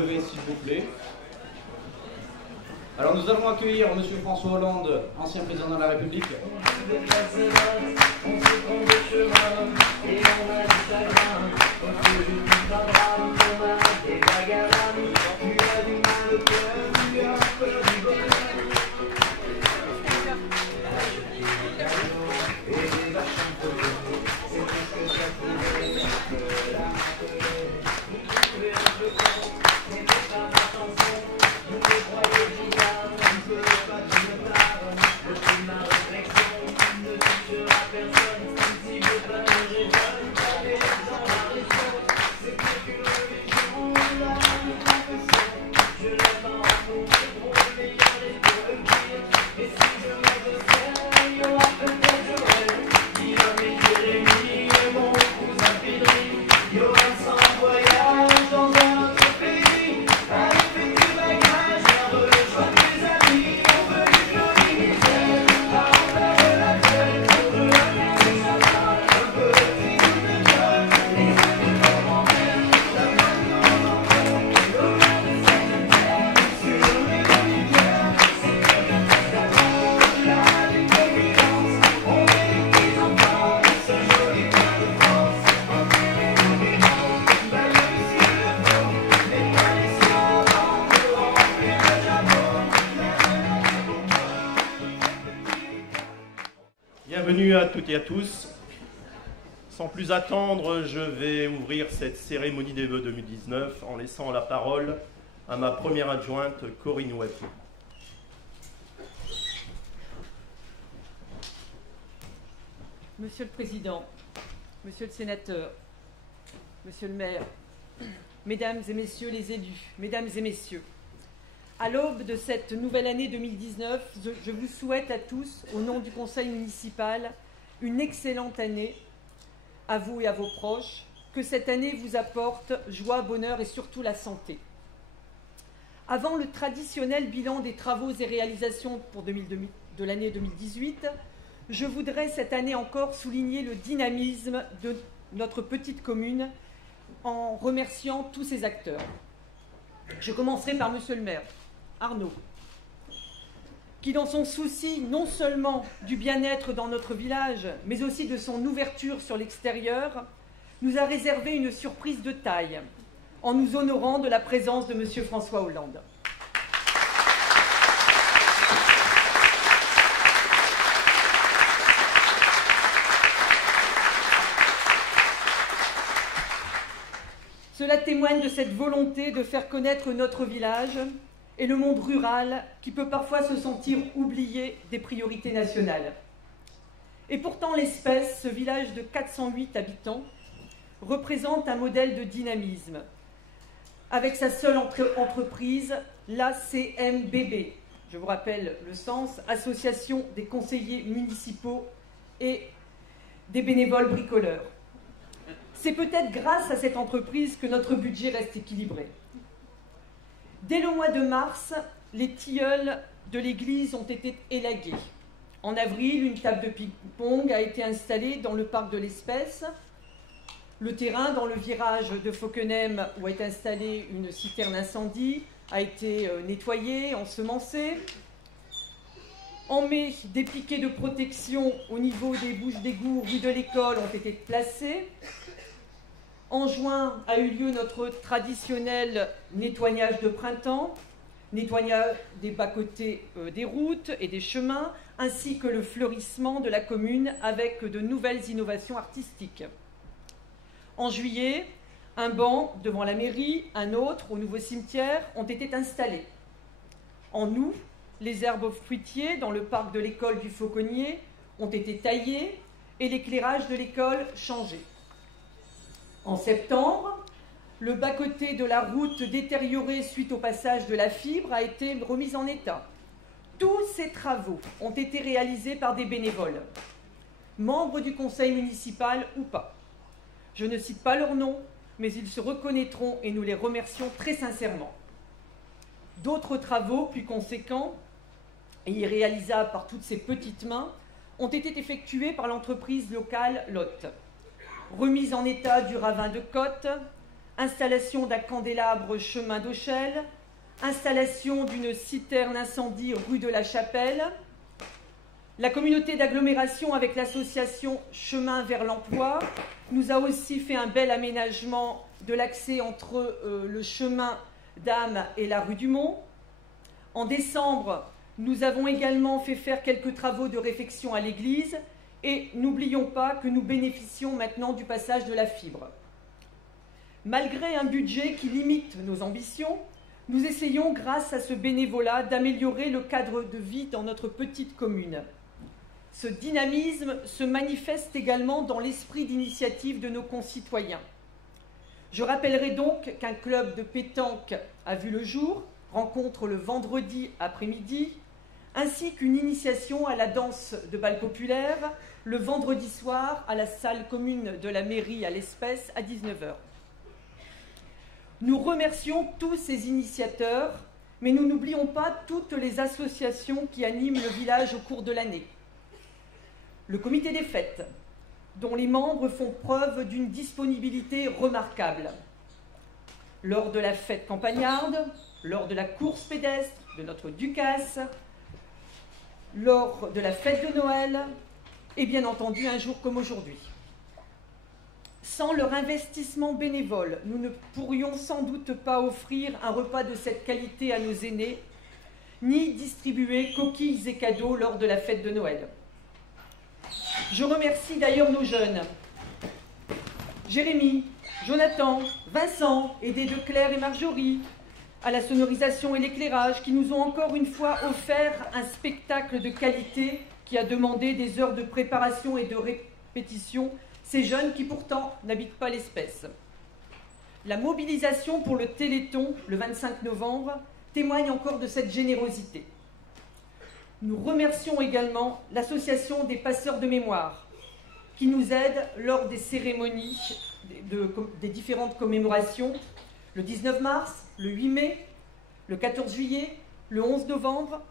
lever, s'il vous plaît. Alors nous allons accueillir M. François Hollande, ancien président de la République. Bienvenue à toutes et à tous. Sans plus attendre, je vais ouvrir cette cérémonie des vœux 2019 en laissant la parole à ma première adjointe, Corinne Webb. Monsieur le Président, Monsieur le Sénateur, Monsieur le Maire, Mesdames et Messieurs les élus, Mesdames et Messieurs, à l'aube de cette nouvelle année 2019, je vous souhaite à tous, au nom du Conseil municipal, une excellente année, à vous et à vos proches, que cette année vous apporte joie, bonheur et surtout la santé. Avant le traditionnel bilan des travaux et réalisations de l'année 2018, je voudrais cette année encore souligner le dynamisme de notre petite commune en remerciant tous ses acteurs. Je commencerai par Monsieur le maire, Arnaud, qui dans son souci non seulement du bien-être dans notre village, mais aussi de son ouverture sur l'extérieur, nous a réservé une surprise de taille en nous honorant de la présence de Monsieur François Hollande. Cela témoigne de cette volonté de faire connaître notre village et le monde rural qui peut parfois se sentir oublié des priorités nationales. Et pourtant, l'espèce, ce village de 408 habitants, représente un modèle de dynamisme, avec sa seule entreprise, l'ACMBB. Je vous rappelle le sens, Association des conseillers municipaux et des bénévoles bricoleurs. C'est peut-être grâce à cette entreprise que notre budget reste équilibré. Dès le mois de mars, les tilleuls de l'église ont été élagués. En avril, une table de ping-pong a été installée dans le parc de l'Espèce. Le terrain dans le virage de Fauquenem, où est installée une citerne incendie, a été nettoyé, ensemencé. En mai, des piquets de protection au niveau des bouches d'égout rue de l'école ont été placés. En juin a eu lieu notre traditionnel nettoyage de printemps, nettoyage des bas-côtés des routes et des chemins, ainsi que le fleurissement de la commune avec de nouvelles innovations artistiques. En juillet, un banc devant la mairie, un autre au nouveau cimetière ont été installés. En août, les herbes fruitiers dans le parc de l'école du Fauconnier ont été taillées et l'éclairage de l'école changé. En septembre, le bas-côté de la route détériorée suite au passage de la fibre a été remis en état. Tous ces travaux ont été réalisés par des bénévoles, membres du conseil municipal ou pas. Je ne cite pas leur nom, mais ils se reconnaîtront et nous les remercions très sincèrement. D'autres travaux plus conséquents et irréalisables par toutes ces petites mains ont été effectués par l'entreprise locale Lot. Remise en état du ravin de Côte, installation d'un candélabre chemin d'Auchel, installation d'une citerne incendie rue de la Chapelle. La communauté d'agglomération avec l'association Chemin vers l'emploi nous a aussi fait un bel aménagement de l'accès entre le chemin d'Âme et la rue du Mont. En décembre, nous avons également fait faire quelques travaux de réfection à l'église et n'oublions pas que nous bénéficions maintenant du passage de la fibre. Malgré un budget qui limite nos ambitions, nous essayons, grâce à ce bénévolat, d'améliorer le cadre de vie dans notre petite commune. Ce dynamisme se manifeste également dans l'esprit d'initiative de nos concitoyens. Je rappellerai donc qu'un club de pétanque a vu le jour, rencontre le vendredi après-midi, ainsi qu'une initiation à la danse de bal populaire le vendredi soir à la salle commune de la mairie à l'Espèce à 19h. Nous remercions tous ces initiateurs, mais nous n'oublions pas toutes les associations qui animent le village au cours de l'année. Le comité des fêtes, dont les membres font preuve d'une disponibilité remarquable. Lors de la fête campagnarde, lors de la course pédestre de notre Ducasse, lors de la fête de Noël, et bien entendu un jour comme aujourd'hui. Sans leur investissement bénévole, nous ne pourrions sans doute pas offrir un repas de cette qualité à nos aînés, ni distribuer coquilles et cadeaux lors de la fête de Noël. Je remercie d'ailleurs nos jeunes, Jérémy, Jonathan, Vincent, aidés de Claire et Marjorie, à la sonorisation et l'éclairage, qui nous ont encore une fois offert un spectacle de qualité qui a demandé des heures de préparation et de répétition, ces jeunes qui pourtant n'habitent pas l'Espèce. La mobilisation pour le Téléthon, le 25 novembre, témoigne encore de cette générosité. Nous remercions également l'association des passeurs de mémoire, qui nous aide lors des cérémonies des différentes commémorations, le 19 mars, le 8 mai, le 14 juillet, le 11 novembre,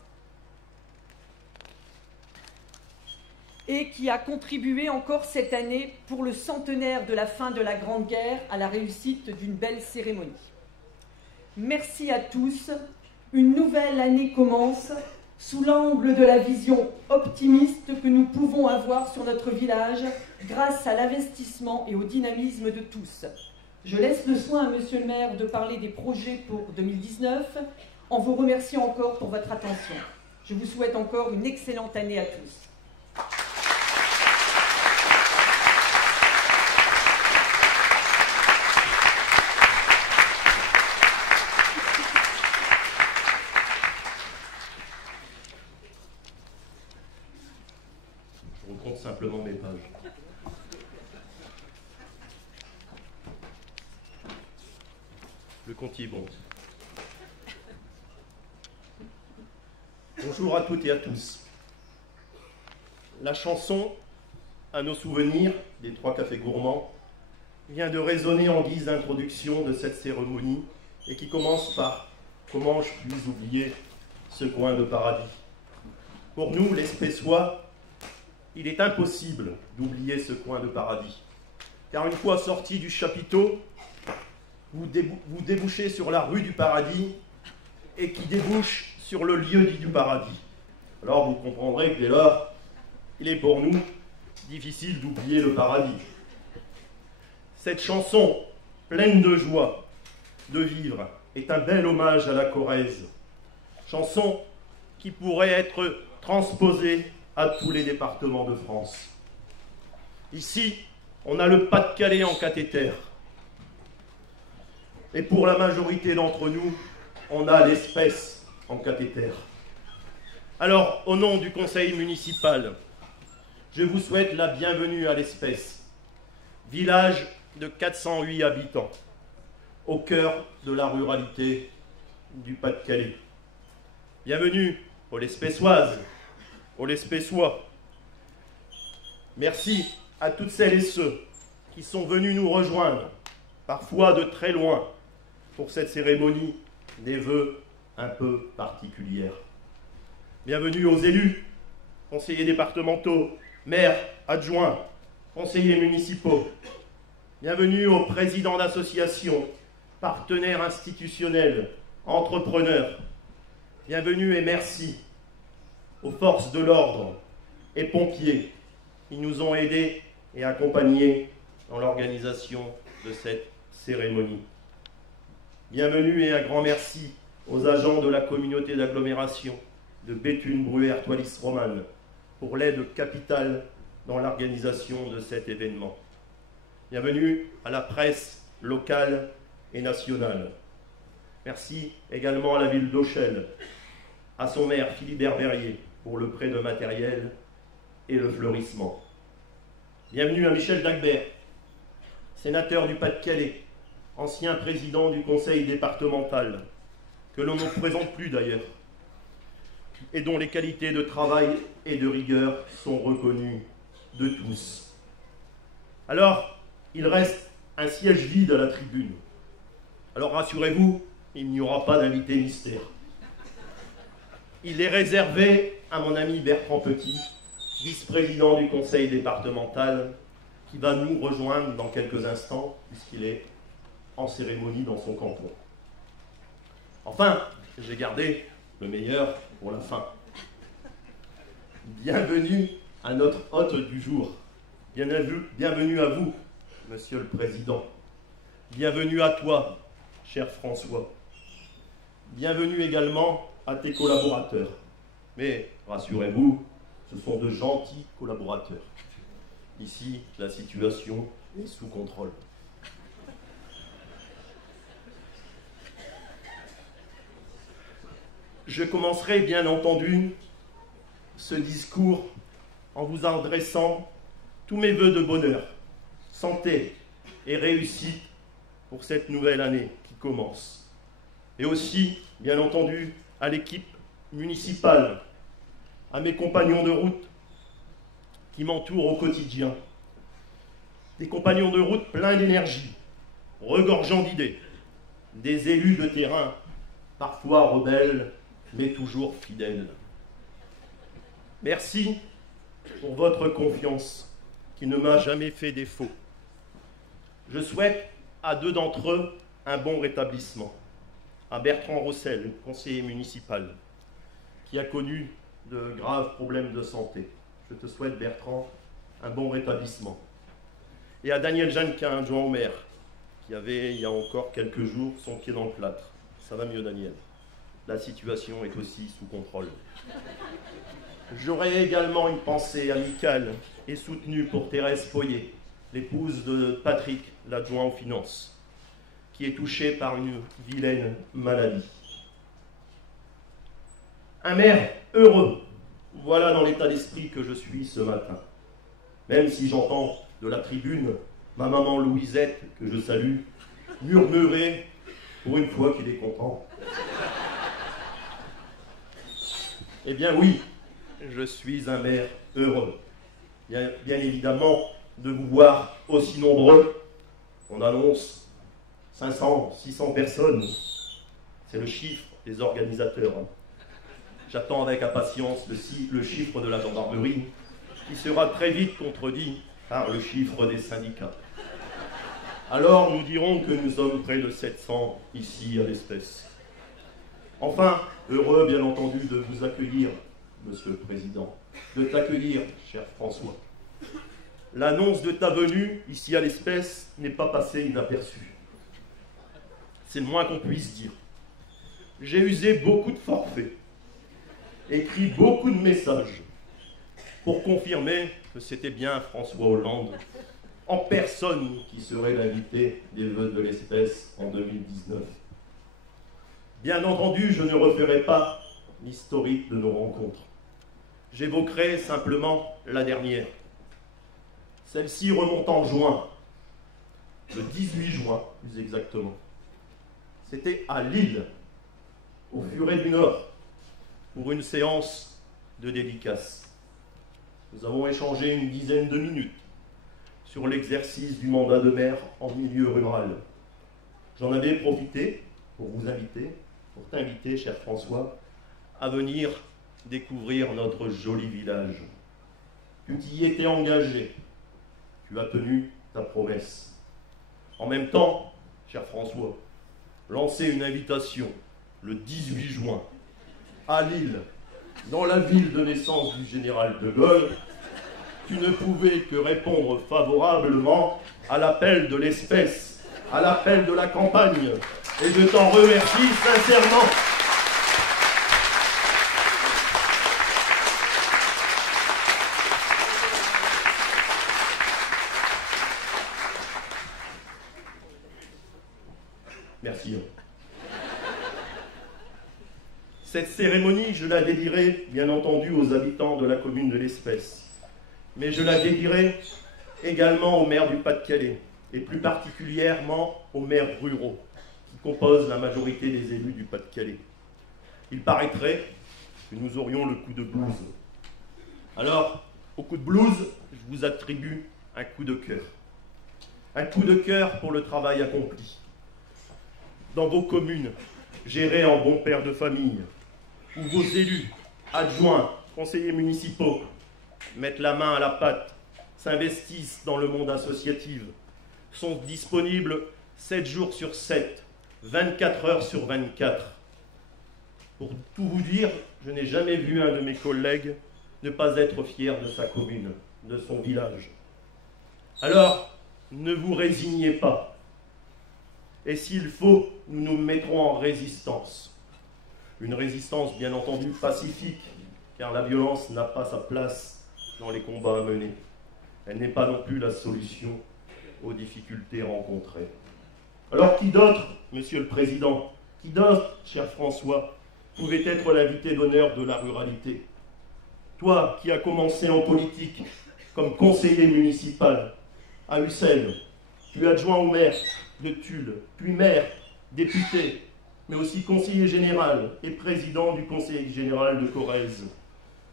et qui a contribué encore cette année pour le centenaire de la fin de la Grande Guerre à la réussite d'une belle cérémonie. Merci à tous. Une nouvelle année commence sous l'angle de la vision optimiste que nous pouvons avoir sur notre village grâce à l'investissement et au dynamisme de tous. Je laisse le soin à Monsieur le maire de parler des projets pour 2019 en vous remerciant encore pour votre attention. Je vous souhaite encore une excellente année à tous. Je recompte simplement mes pages. Le compte y est bon. Bonjour à toutes et à tous. La chanson « À nos souvenirs » des Trois Cafés Gourmands vient de résonner en guise d'introduction de cette cérémonie et qui commence par « Comment je puis oublier ce coin de paradis ?» Pour nous, les Spéçois, il est impossible d'oublier ce coin de paradis. Car une fois sorti du chapiteau, vous débouchez sur la rue du paradis et qui débouche sur le lieu dit du paradis. Alors vous comprendrez que dès lors, il est pour nous difficile d'oublier le paradis. Cette chanson, pleine de joie, de vivre, est un bel hommage à la Corrèze. Chanson qui pourrait être transposée à tous les départements de France. Ici, on a le Pas-de-Calais en cathéter. Et pour la majorité d'entre nous, on a l'Espèce en cathéter. Alors, au nom du conseil municipal, je vous souhaite la bienvenue à l'Espèce, village de 408 habitants, au cœur de la ruralité du Pas-de-Calais. Bienvenue aux L'Espèçoises, aux L'Espèçois. Merci à toutes celles et ceux qui sont venus nous rejoindre, parfois de très loin, pour cette cérémonie des vœux un peu particulière. Bienvenue aux élus, conseillers départementaux, maires, adjoints, conseillers municipaux. Bienvenue aux présidents d'associations, partenaires institutionnels, entrepreneurs, bienvenue et merci aux forces de l'ordre et pompiers qui nous ont aidés et accompagnés dans l'organisation de cette cérémonie. Bienvenue et un grand merci aux agents de la communauté d'agglomération de Béthune-Bruay-Artois-Romane pour l'aide capitale dans l'organisation de cet événement. Bienvenue à la presse locale et nationale. Merci également à la ville d'Auchel, à son maire Philibert Verrier pour le prêt de matériel et le fleurissement. Bienvenue à Michel Dagbert, sénateur du Pas-de-Calais, ancien président du conseil départemental, que l'on ne présente plus d'ailleurs, et dont les qualités de travail et de rigueur sont reconnues de tous. Alors, il reste un siège vide à la tribune. Alors rassurez-vous, il n'y aura pas d'invité mystère. Il est réservé à mon ami Bertrand Petit, vice-président du conseil départemental, qui va nous rejoindre dans quelques instants, puisqu'il est en cérémonie dans son canton. Enfin, j'ai gardé le meilleur pour la fin. Bienvenue à notre hôte du jour. Bienvenue à vous, Monsieur le Président. Bienvenue à toi, cher François. Bienvenue également à tes collaborateurs. Mais rassurez-vous, ce sont de gentils collaborateurs. Ici, la situation est sous contrôle. Je commencerai bien entendu ce discours en vous adressant tous mes vœux de bonheur, santé et réussite pour cette nouvelle année qui commence. Et aussi, bien entendu, à l'équipe municipale, à mes compagnons de route qui m'entourent au quotidien. Des compagnons de route pleins d'énergie, regorgeants d'idées, des élus de terrain, parfois rebelles, mais toujours fidèles. Merci pour votre confiance qui ne m'a jamais fait défaut. Je souhaite à deux d'entre eux un bon rétablissement. À Bertrand Rossel, conseiller municipal, qui a connu de graves problèmes de santé. Je te souhaite, Bertrand, un bon rétablissement. Et à Daniel Jeannequin, adjoint au maire, qui avait, il y a encore quelques jours, son pied dans le plâtre. Ça va mieux, Daniel. La situation est aussi sous contrôle. J'aurai également une pensée amicale et soutenue pour Thérèse Foyer, l'épouse de Patrick, l'adjoint aux finances, qui est touchée par une vilaine maladie. Un maire heureux, voilà dans l'état d'esprit que je suis ce matin. Même si j'entends de la tribune ma maman Louisette, que je salue, murmurer pour une fois qu'il est content. Eh bien oui, je suis un maire heureux. Bien évidemment, de vous voir aussi nombreux. On annonce 500, 600 personnes. C'est le chiffre des organisateurs. J'attends avec impatience le chiffre de la gendarmerie, qui sera très vite contredit par le chiffre des syndicats. Alors nous dirons que nous sommes près de 700 ici à l'espèce. Enfin, heureux bien entendu de vous accueillir, Monsieur le Président, de t'accueillir, cher François. L'annonce de ta venue ici à l'espèce n'est pas passée inaperçue. C'est le moins qu'on puisse dire. J'ai usé beaucoup de forfaits, écrit beaucoup de messages pour confirmer que c'était bien François Hollande en personne qui serait l'invité des vœux de l'espèce en 2019. Bien entendu, je ne referai pas l'historique de nos rencontres. J'évoquerai simplement la dernière. Celle-ci remonte en juin, le 18 juin plus exactement. C'était à Lille, au Furet du Nord, pour une séance de dédicace. Nous avons échangé une dizaine de minutes sur l'exercice du mandat de maire en milieu rural. J'en avais profité pour vous inviter, pour t'inviter, cher François, à venir découvrir notre joli village. Tu t'y étais engagé, tu as tenu ta promesse. En même temps, cher François, lancer une invitation le 18 juin à Lille, dans la ville de naissance du général de Gaulle, tu ne pouvais que répondre favorablement à l'appel de l'espèce, à l'appel de la campagne, et je t'en remercie sincèrement. Merci. Cette cérémonie, je la dédierai, bien entendu, aux habitants de la commune de l'Espèce. Mais je la dédierai également aux maires du Pas-de-Calais, et plus particulièrement aux maires ruraux, qui composent la majorité des élus du Pas-de-Calais. Il paraîtrait que nous aurions le coup de blues. Alors, au coup de blues, je vous attribue un coup de cœur. Un coup de cœur pour le travail accompli. Dans vos communes, gérées en bon père de famille, où vos élus, adjoints, conseillers municipaux, mettent la main à la pâte, s'investissent dans le monde associatif, sont disponibles 7 jours sur 7, 24 heures sur 24. Pour tout vous dire, je n'ai jamais vu un de mes collègues ne pas être fier de sa commune, de son village. Alors, ne vous résignez pas. Et s'il faut, nous nous mettrons en résistance. Une résistance bien entendu pacifique, car la violence n'a pas sa place dans les combats à mener. Elle n'est pas non plus la solution aux difficultés rencontrées. Alors qui d'autre, Monsieur le Président, qui d'autre, cher François, pouvait être l'invité d'honneur de la ruralité? Toi qui as commencé en politique comme conseiller municipal à Ussel, puis adjoint au maire de Tulle, puis maire, député, mais aussi conseiller général et président du conseil général de Corrèze.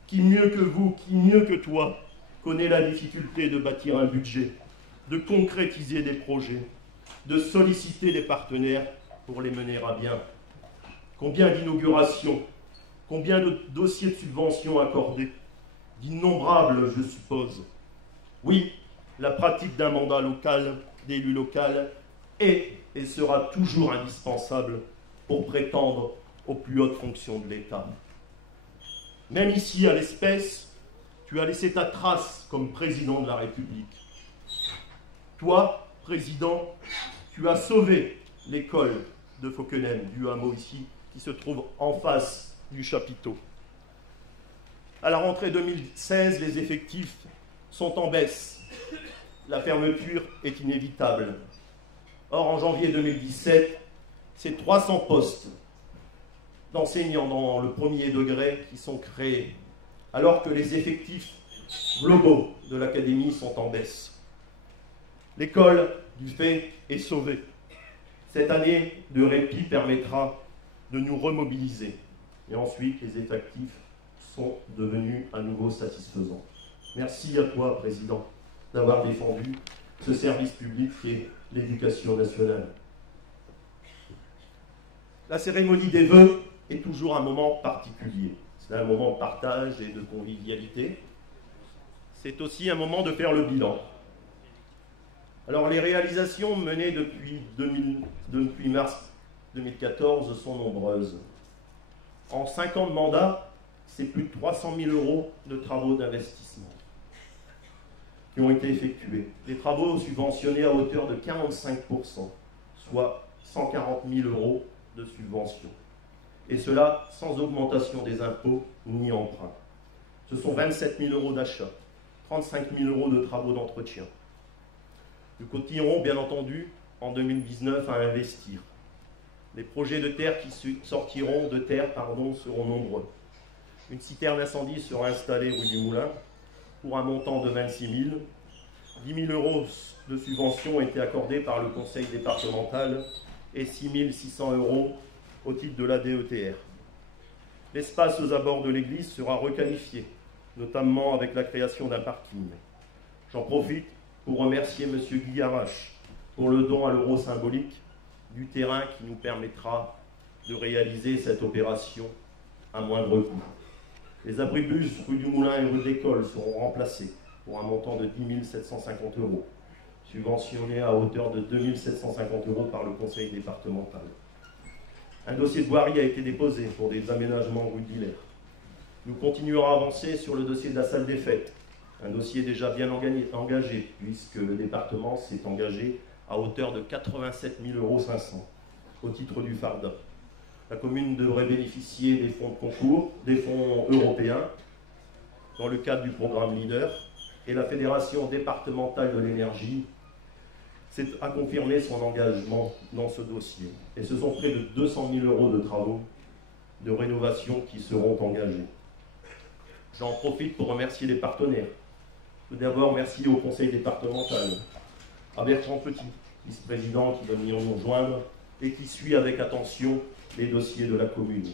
Qui mieux que vous, qui mieux que toi, connaît la difficulté de bâtir un budget, de concrétiser des projets, de solliciter des partenaires pour les mener à bien? Combien d'inaugurations, combien de dossiers de subventions accordés? D'innombrables, je suppose. Oui, la pratique d'un mandat local, d'élu local, est et sera toujours indispensable pour prétendre aux plus hautes fonctions de l'État. Même ici, à l'Espèce, tu as laissé ta trace comme président de la République. Toi, président, tu as sauvé l'école de Fauquenem, du hameau ici, qui se trouve en face du chapiteau. À la rentrée 2016, les effectifs sont en baisse. La fermeture est inévitable. Or, en janvier 2017, c'est 300 postes d'enseignants dans le premier degré qui sont créés, alors que les effectifs globaux de l'académie sont en baisse. L'école du fait est sauvée. Cette année de répit permettra de nous remobiliser. Et ensuite, les effectifs sont devenus à nouveau satisfaisants. Merci à toi, Président, d'avoir défendu ce service public qui est l'éducation nationale. La cérémonie des vœux est toujours un moment particulier. C'est un moment de partage et de convivialité. C'est aussi un moment de faire le bilan. Alors, les réalisations menées depuis mars 2014 sont nombreuses. En 5 ans de mandat, c'est plus de 300 000 € de travaux d'investissement qui ont été effectués. Les travaux subventionnés à hauteur de 45%, soit 140 000 € de subvention. Et cela sans augmentation des impôts ni emprunt. Ce sont 27 000 € d'achat, 35 000 € de travaux d'entretien. Nous continuerons bien entendu en 2019 à investir. Les projets de terre qui sortiront de terre seront nombreux. Une citerne incendie sera installée rue du Moulin pour un montant de 26 000. 10 000 € de subventions ont été accordés par le conseil départemental et 6 600 € au titre de la DETR. L'espace aux abords de l'église sera requalifié, notamment avec la création d'un parking. J'en profite pour remercier M. Guy Arrache pour le don à l'euro symbolique du terrain qui nous permettra de réaliser cette opération à moindre coût. Les abribus rue du Moulin et rue de l'École seront remplacés pour un montant de 10 750 €, subventionnés à hauteur de 2 750 € par le conseil départemental. Un dossier de voirie a été déposé pour des aménagements rue d'Hilaire. Nous continuerons à avancer sur le dossier de la salle des fêtes, un dossier déjà bien engagé, puisque le département s'est engagé à hauteur de 87 500 € au titre du FARDA. La commune devrait bénéficier des fonds de concours, des fonds européens, dans le cadre du programme LEADER, et la Fédération départementale de l'énergie a confirmé son engagement dans ce dossier. Et ce sont près de 200 000 € de travaux de rénovation qui seront engagés. J'en profite pour remercier les partenaires. Tout d'abord, merci au conseil départemental, à Bertrand Petit, vice-président qui va venir nous rejoindre et qui suit avec attention les dossiers de la commune.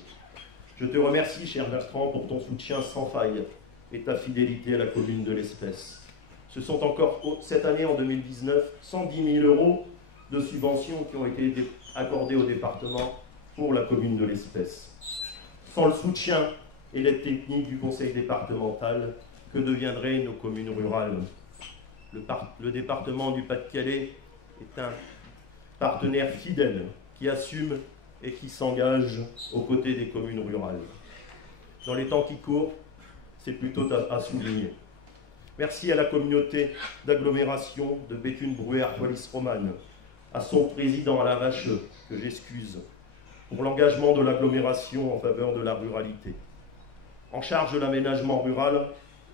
Je te remercie, cher Bertrand, pour ton soutien sans faille et ta fidélité à la commune de l'Espèce. Ce sont encore, cette année, en 2019, 110 000 € de subventions qui ont été accordées au département pour la commune de l'Espèce. Sans le soutien et l'aide technique du conseil départemental, que deviendraient nos communes rurales? Le département du Pas-de-Calais est un partenaire fidèle qui assume et qui s'engage aux côtés des communes rurales. Dans les temps qui courent, c'est plutôt à souligner. Merci à la communauté d'agglomération de Béthune-Brouwer-Wallis-Romane, à son président Alain Vacheux, que j'excuse, pour l'engagement de l'agglomération en faveur de la ruralité. En charge de l'aménagement rural,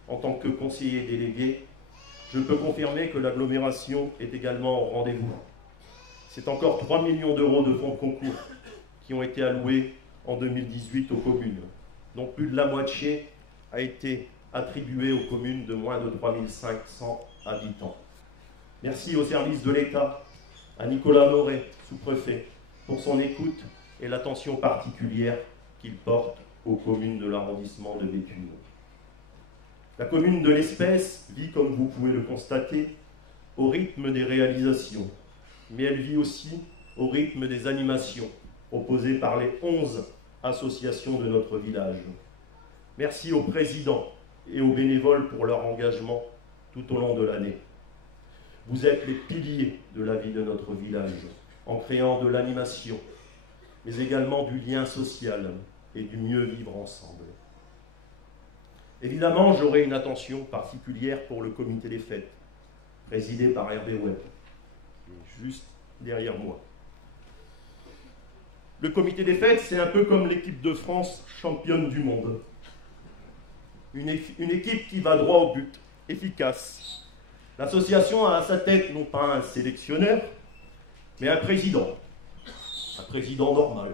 en tant que conseiller délégué, je peux confirmer que l'agglomération est également au rendez-vous. C'est encore 3 millions d'euros de fonds de concours qui ont été alloués en 2018 aux communes, dont plus de la moitié a été attribuée aux communes de moins de 3 500 habitants. Merci au service de l'État, à Nicolas Moret, sous-préfet, pour son écoute et l'attention particulière qu'il porte aux communes de l'arrondissement de Béthune. La commune de l'Espèce vit, comme vous pouvez le constater, au rythme des réalisations, mais elle vit aussi au rythme des animations proposées par les 11 associations de notre village. Merci aux présidents et aux bénévoles pour leur engagement tout au long de l'année. Vous êtes les piliers de la vie de notre village, en créant de l'animation, mais également du lien social et du mieux vivre ensemble. Évidemment, j'aurai une attention particulière pour le comité des fêtes, présidé par Hervé Webb, qui est juste derrière moi. Le comité des fêtes, c'est un peu comme l'équipe de France championne du monde. Une équipe qui va droit au but, efficace. L'association a à sa tête non pas un sélectionneur, mais un président normal,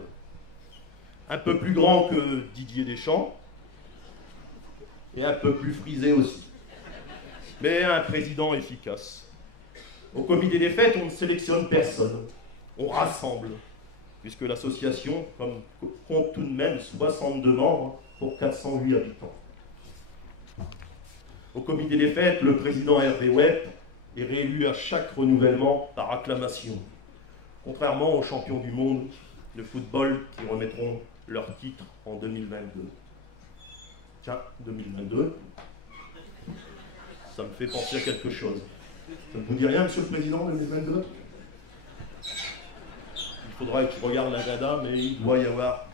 un peu plus grand que Didier Deschamps, et un peu plus frisé aussi, mais un président efficace. Au comité des fêtes, on ne sélectionne personne, on rassemble, puisque l'association compte tout de même 62 membres pour 408 habitants. Au comité des fêtes, le président Hervé Webb est réélu à chaque renouvellement par acclamation, contrairement aux champions du monde de football qui remettront leur titre en 2022. Tiens, 2022, ça me fait penser à quelque chose. Ça ne vous dit rien, Monsieur le Président, 2022 ? Il faudra que je regarde l'agenda, mais il doit y avoir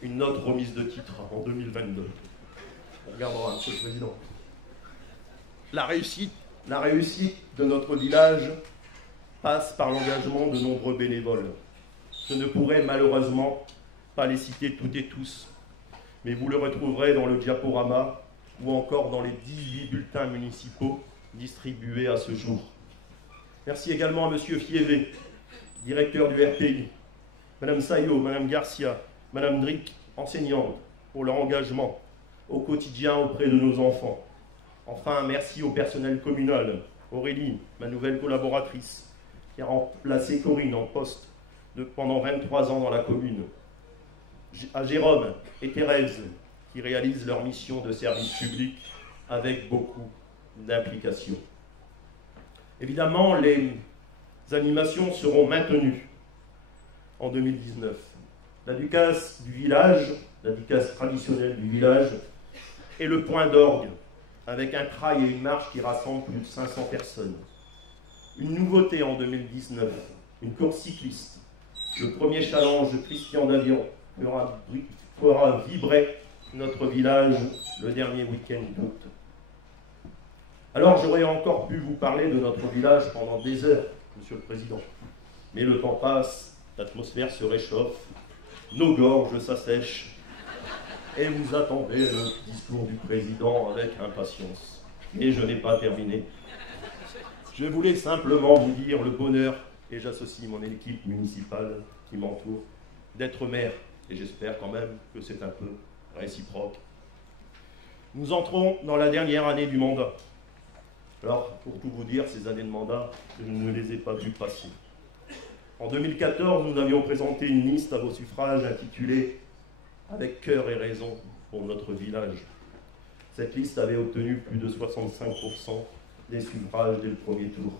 une autre remise de titre en 2022. On regardera, Monsieur le Président. La réussite de notre village passe par l'engagement de nombreux bénévoles. Je ne pourrai malheureusement pas les citer toutes et tous, mais vous le retrouverez dans le diaporama ou encore dans les 18 bulletins municipaux distribués à ce jour. Merci également à M. Fievé, directeur du RPI, Mme Saillot, Mme Garcia, Mme Drick, enseignante, pour leur engagement au quotidien auprès de nos enfants. Enfin, merci au personnel communal, Aurélie, ma nouvelle collaboratrice, qui a remplacé Corinne en poste pendant 23 ans dans la commune. À Jérôme et Thérèse, qui réalisent leur mission de service public avec beaucoup d'implication. Évidemment, les animations seront maintenues en 2019. La ducasse du village, la ducasse traditionnelle du village, est le point d'orgue, avec un trail et une marche qui rassemblent plus de 500 personnes. Une nouveauté en 2019, une course cycliste le premier challenge de Christian Daviron fera vibrer notre village le dernier week-end d'août. Alors j'aurais encore pu vous parler de notre village pendant des heures, Monsieur le Président. Mais le temps passe, l'atmosphère se réchauffe, nos gorges s'assèchent, et vous attendez le discours du Président avec impatience. Et je n'ai pas terminé. Je voulais simplement vous dire le bonheur, et j'associe mon équipe municipale qui m'entoure, d'être maire, et j'espère quand même que c'est un peu réciproque. Nous entrons dans la dernière année du mandat. Alors, pour tout vous dire, ces années de mandat, je ne les ai pas vues passer. En 2014, nous avions présenté une liste à vos suffrages intitulée « Avec cœur et raison pour notre village ». Cette liste avait obtenu plus de 65% des suffrages dès le premier tour.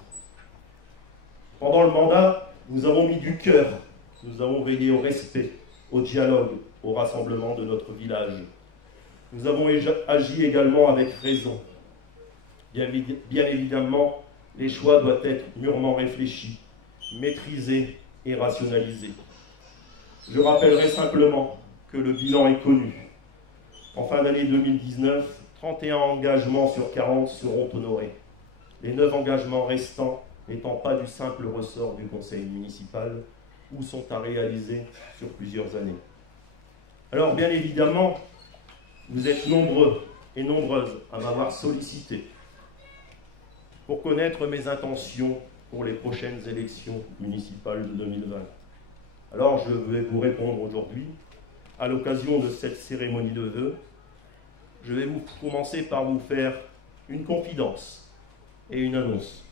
Pendant le mandat, nous avons mis du cœur, nous avons veillé au respect, au dialogue, au rassemblement de notre village. Nous avons agi également avec raison. Bien évidemment, les choix doivent être mûrement réfléchis, maîtrisés et rationalisés. Je rappellerai simplement que le bilan est connu. En fin d'année 2019, 31 engagements sur 40 seront honorés. Les 9 engagements restants n'étant pas du simple ressort du conseil municipal ou sont à réaliser sur plusieurs années. Alors bien évidemment, vous êtes nombreux et nombreuses à m'avoir sollicité pour connaître mes intentions pour les prochaines élections municipales de 2020. Alors je vais vous répondre aujourd'hui, à l'occasion de cette cérémonie de vœux. Je vais commencer par vous faire une confidence et une annonce.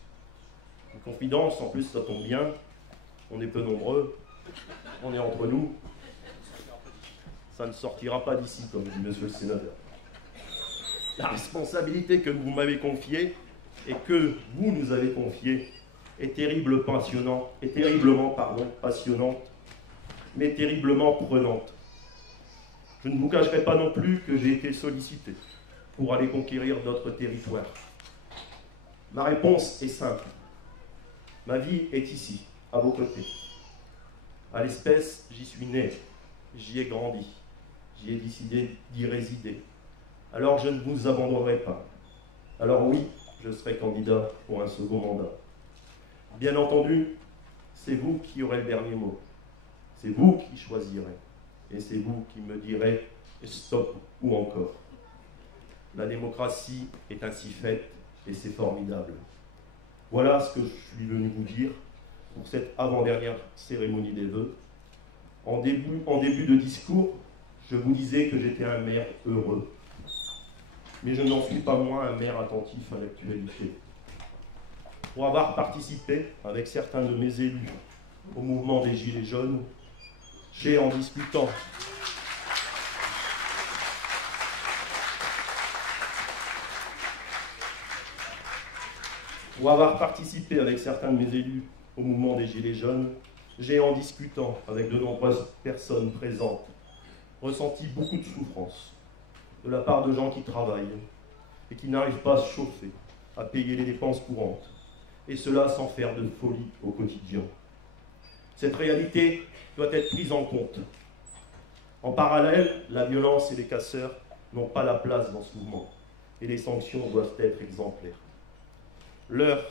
Une confidence, en plus ça tombe bien, on est peu nombreux, on est entre nous, ça ne sortira pas d'ici, comme dit monsieur le sénateur. La responsabilité que vous m'avez confiée et que vous nous avez confiée est terriblement passionnante, mais terriblement prenante. Je ne vous cacherai pas non plus que j'ai été sollicité pour aller conquérir notre territoire. Ma réponse est simple. Ma vie est ici, à vos côtés. À l'espèce, j'y suis né, j'y ai grandi, j'y ai décidé d'y résider. Alors je ne vous abandonnerai pas. Alors oui, je serai candidat pour un second mandat. Bien entendu, c'est vous qui aurez le dernier mot. C'est vous qui choisirez. Et c'est vous qui me direz stop ou encore. La démocratie est ainsi faite et c'est formidable. Voilà ce que je suis venu vous dire pour cette avant-dernière cérémonie des vœux. En début de discours, je vous disais que j'étais un maire heureux. Mais je n'en suis pas moins un maire attentif à l'actualité. Pour avoir participé avec certains de mes élus au mouvement des Gilets jaunes, j'ai en discutant Pour avoir participé avec certains de mes élus au mouvement des Gilets jaunes, j'ai en discutant avec de nombreuses personnes présentes ressenti beaucoup de souffrance de la part de gens qui travaillent et qui n'arrivent pas à se chauffer, à payer les dépenses courantes, et cela sans faire de folie au quotidien. Cette réalité doit être prise en compte. En parallèle, la violence et les casseurs n'ont pas la place dans ce mouvement, et les sanctions doivent être exemplaires. L'heure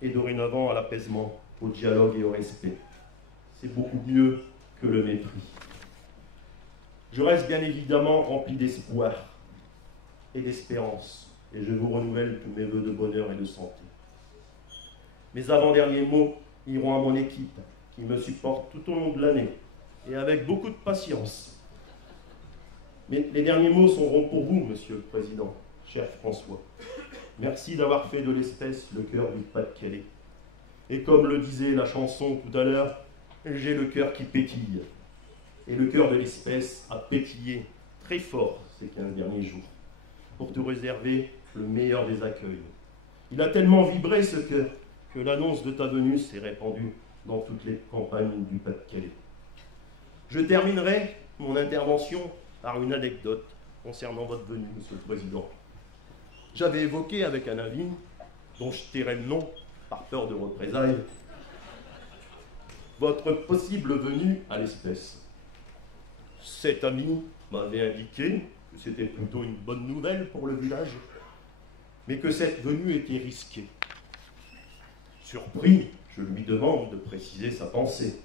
est dorénavant à l'apaisement, au dialogue et au respect. C'est beaucoup mieux que le mépris. Je reste bien évidemment rempli d'espoir et d'espérance, et je vous renouvelle tous mes vœux de bonheur et de santé. Mes avant-derniers mots iront à mon équipe, qui me supporte tout au long de l'année, et avec beaucoup de patience. Mais les derniers mots seront pour vous, Monsieur le Président, cher François. Merci d'avoir fait de l'espèce le cœur du Pas-de-Calais. Et comme le disait la chanson tout à l'heure, j'ai le cœur qui pétille. Et le cœur de l'espèce a pétillé très fort ces 15 derniers jours, pour te réserver le meilleur des accueils. Il a tellement vibré ce cœur que l'annonce de ta venue s'est répandue dans toutes les campagnes du Pas-de-Calais. Je terminerai mon intervention par une anecdote concernant votre venue, Monsieur le Président. J'avais évoqué avec un ami, dont je tairai le nom par peur de représailles, votre possible venue à l'espèce. Cet ami m'avait indiqué que c'était plutôt une bonne nouvelle pour le village, mais que cette venue était risquée. Surpris, je lui demande de préciser sa pensée.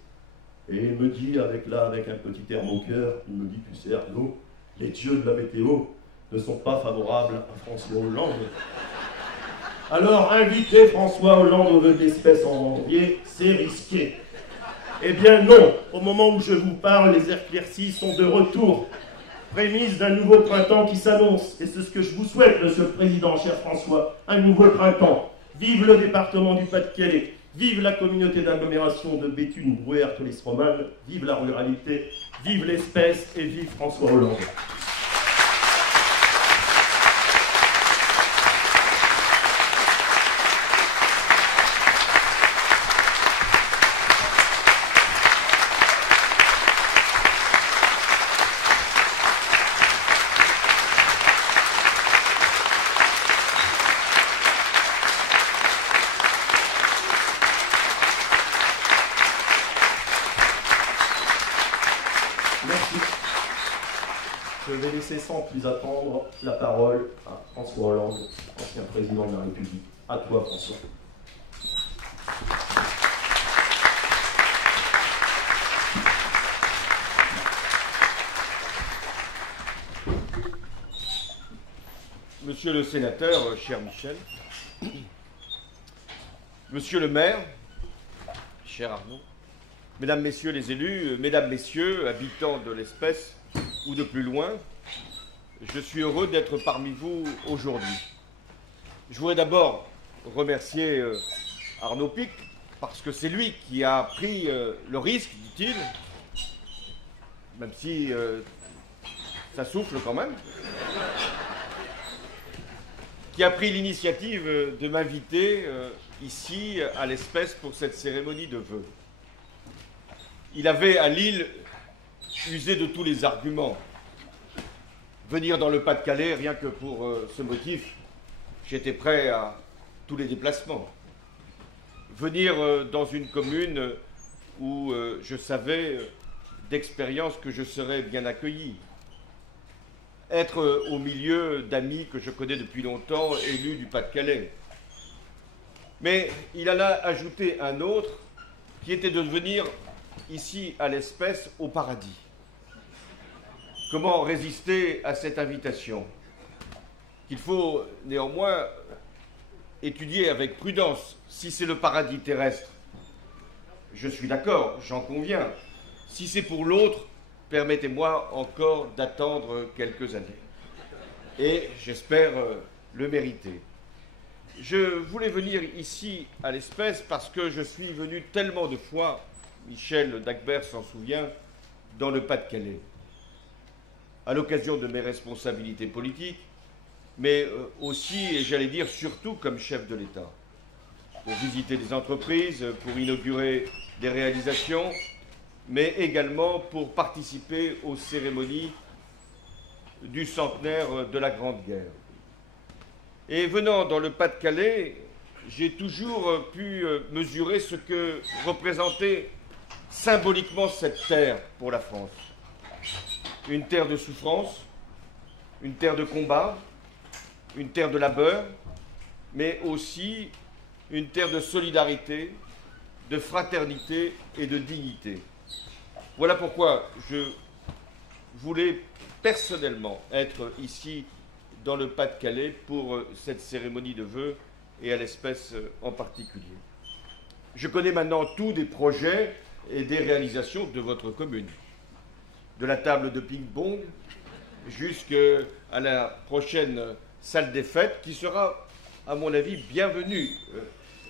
Et il me dit, avec un petit air moqueur, il me dit, tu sais Arnaud, les dieux de la météo ne sont pas favorables à François Hollande. Alors, inviter François Hollande au vœu d'espèce en janvier, c'est risqué. Eh bien non, au moment où je vous parle, les éclaircies sont de retour. Prémisse d'un nouveau printemps qui s'annonce. Et c'est ce que je vous souhaite, Monsieur le Président, cher François, un nouveau printemps. Vive le département du Pas-de-Calais, vive la communauté d'agglomération de Béthune, Brouwer-Tolis-Romane, vive la ruralité, vive l'espèce et vive François Hollande. Je vais laisser sans plus attendre la parole à François Hollande, ancien président de la République. À toi, François. Monsieur le sénateur, cher Michel, monsieur le maire, cher Arnaud, mesdames, messieurs les élus, mesdames, messieurs, habitants de l'espèce ou de plus loin, je suis heureux d'être parmi vous aujourd'hui. Je voudrais d'abord remercier Arnaud Pic, parce que c'est lui qui a pris le risque, dit-il, même si ça souffle quand même, qui a pris l'initiative de m'inviter ici à l'espèce pour cette cérémonie de vœux. Il avait à Lille usé de tous les arguments. Venir dans le Pas-de-Calais, rien que pour ce motif, j'étais prêt à tous les déplacements. Venir dans une commune où je savais d'expérience que je serais bien accueilli. Être au milieu d'amis que je connais depuis longtemps, élus du Pas-de-Calais. Mais il en a ajouté un autre, qui était de venir ici à l'espèce au paradis. Comment résister à cette invitation? Il faut néanmoins étudier avec prudence. Si c'est le paradis terrestre, je suis d'accord, j'en conviens. Si c'est pour l'autre, permettez-moi encore d'attendre quelques années. Et j'espère le mériter. Je voulais venir ici à l'espèce parce que je suis venu tellement de fois, Michel Dagbert s'en souvient, dans le Pas-de-Calais, à l'occasion de mes responsabilités politiques, mais aussi, et j'allais dire surtout comme chef de l'État, pour visiter des entreprises, pour inaugurer des réalisations, mais également pour participer aux cérémonies du centenaire de la Grande Guerre. Et venant dans le Pas-de-Calais, j'ai toujours pu mesurer ce que représentait symboliquement cette terre pour la France. Une terre de souffrance, une terre de combat, une terre de labeur, mais aussi une terre de solidarité, de fraternité et de dignité. Voilà pourquoi je voulais personnellement être ici dans le Pas-de-Calais pour cette cérémonie de vœux et à l'espèce en particulier. Je connais maintenant tous des projets et des réalisations de votre commune. De la table de ping-pong jusqu'à la prochaine salle des fêtes qui sera, à mon avis, bienvenue.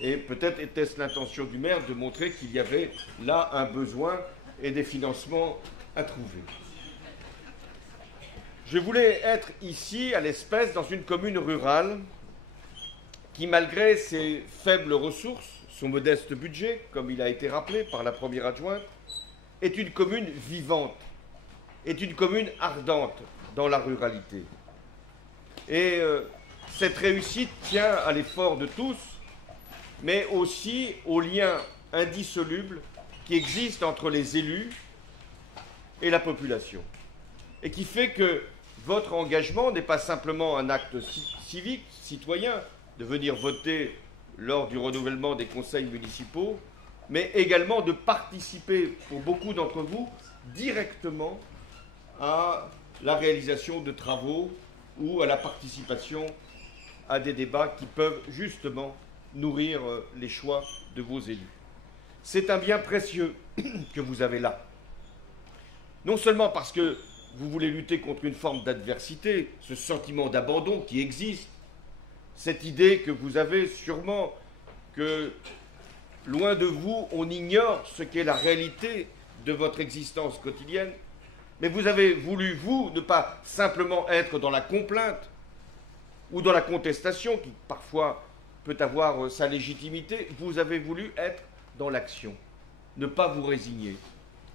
Et peut-être était-ce l'intention du maire de montrer qu'il y avait là un besoin et des financements à trouver. Je voulais être ici, à l'espèce, dans une commune rurale qui, malgré ses faibles ressources, son modeste budget, comme il a été rappelé par la première adjointe, est une commune vivante, est une commune ardente dans la ruralité. Et cette réussite tient à l'effort de tous, mais aussi au lien indissoluble qui existe entre les élus et la population, et qui fait que votre engagement n'est pas simplement un acte civique, citoyen, de venir voter lors du renouvellement des conseils municipaux, mais également de participer, pour beaucoup d'entre vous, directement à la réalisation de travaux ou à la participation à des débats qui peuvent justement nourrir les choix de vos élus. C'est un bien précieux que vous avez là. Non seulement parce que vous voulez lutter contre une forme d'adversité, ce sentiment d'abandon qui existe, cette idée que vous avez sûrement que loin de vous, on ignore ce qu'est la réalité de votre existence quotidienne, mais vous avez voulu, vous, ne pas simplement être dans la complainte ou dans la contestation, qui parfois peut avoir sa légitimité, vous avez voulu être dans l'action, ne pas vous résigner,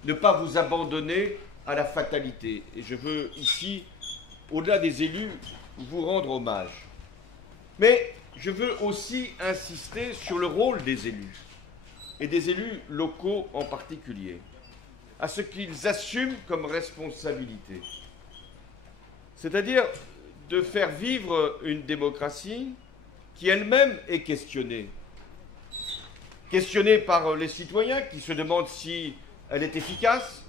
ne pas vous abandonner à la fatalité. Et je veux ici, au-delà des élus, vous rendre hommage. Mais je veux aussi insister sur le rôle des élus, et des élus locaux en particulier, à ce qu'ils assument comme responsabilité. C'est-à-dire de faire vivre une démocratie qui elle-même est questionnée. Questionnée par les citoyens qui se demandent si elle est efficace,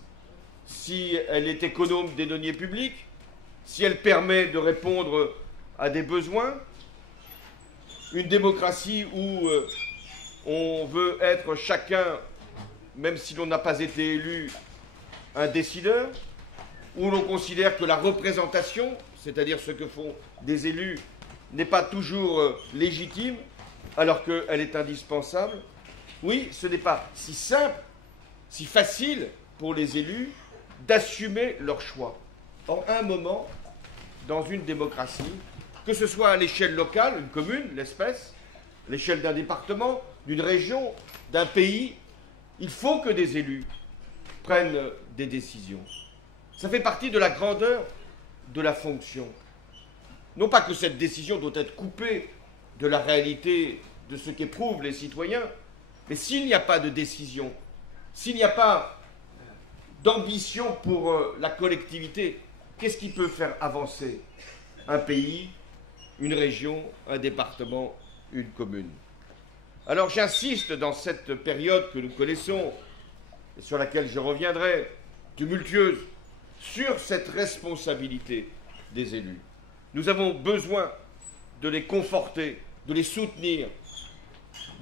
si elle est économe des deniers publics, si elle permet de répondre à des besoins. Une démocratie où on veut être chacun, même si l'on n'a pas été élu, un décideur, où l'on considère que la représentation, c'est-à-dire ce que font des élus, n'est pas toujours légitime, alors qu'elle est indispensable. Oui, ce n'est pas si simple, si facile pour les élus d'assumer leur choix. En un moment, dans une démocratie, que ce soit à l'échelle locale, une commune, l'espèce, à l'échelle d'un département, d'une région, d'un pays, il faut que des élus prennent des décisions. Ça fait partie de la grandeur de la fonction. Non pas que cette décision doit être coupée de la réalité de ce qu'éprouvent les citoyens, mais s'il n'y a pas de décision, s'il n'y a pas d'ambition pour la collectivité, qu'est-ce qui peut faire avancer un pays, une région, un département, une commune? Alors j'insiste dans cette période que nous connaissons, et sur laquelle je reviendrai, tumultueuse, sur cette responsabilité des élus. Nous avons besoin de les conforter, de les soutenir,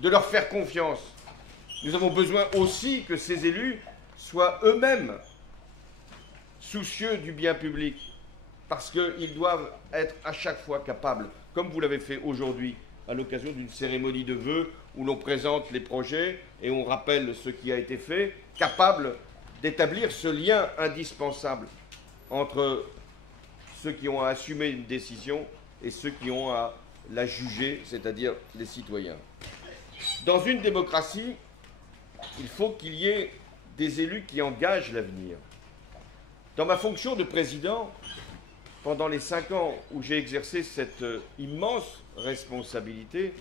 de leur faire confiance. Nous avons besoin aussi que ces élus soient eux-mêmes soucieux du bien public, parce qu'ils doivent être à chaque fois capables, comme vous l'avez fait aujourd'hui, à l'occasion d'une cérémonie de vœux où l'on présente les projets et on rappelle ce qui a été fait, capables d'établir ce lien indispensable entre ceux qui ont à assumer une décision et ceux qui ont à la juger, c'est-à-dire les citoyens. Dans une démocratie, il faut qu'il y ait des élus qui engagent l'avenir. Dans ma fonction de président, pendant les 5 ans où j'ai exercé cette immense responsabilité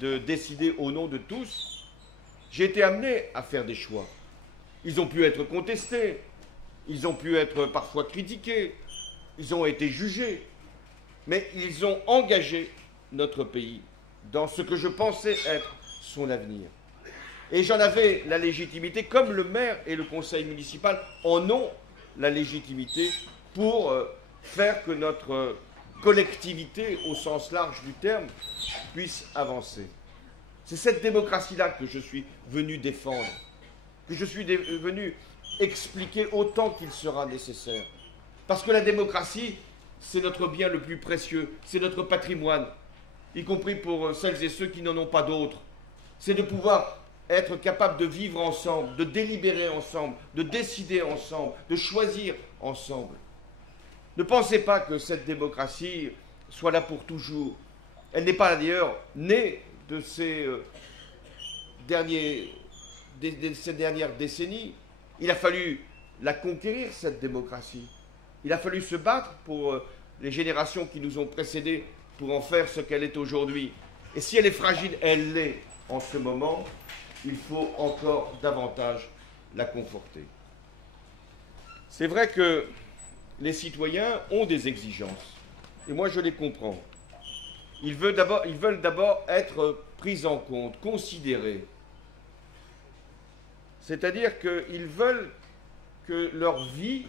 de décider au nom de tous, j'ai été amené à faire des choix. Ils ont pu être contestés, ils ont pu être parfois critiqués, ils ont été jugés, mais ils ont engagé notre pays dans ce que je pensais être son avenir. Et j'en avais la légitimité, comme le maire et le conseil municipal en ont la légitimité pour faire que notre collectivité, au sens large du terme, puisse avancer. C'est cette démocratie-là que je suis venu défendre, que je suis venu expliquer autant qu'il sera nécessaire. Parce que la démocratie, c'est notre bien le plus précieux, c'est notre patrimoine, y compris pour celles et ceux qui n'en ont pas d'autres. C'est de pouvoir être capable de vivre ensemble, de délibérer ensemble, de décider ensemble, de choisir ensemble. Ne pensez pas que cette démocratie soit là pour toujours. Elle n'est pas d'ailleurs née de ces dernières décennies. Il a fallu la conquérir, cette démocratie. Il a fallu se battre pour les générations qui nous ont précédés pour en faire ce qu'elle est aujourd'hui. Et si elle est fragile, elle l'est en ce moment, il faut encore davantage la conforter. C'est vrai que les citoyens ont des exigences, et moi je les comprends. Ils veulent d'abord être pris en compte, considérés. C'est-à-dire qu'ils veulent que leur vie,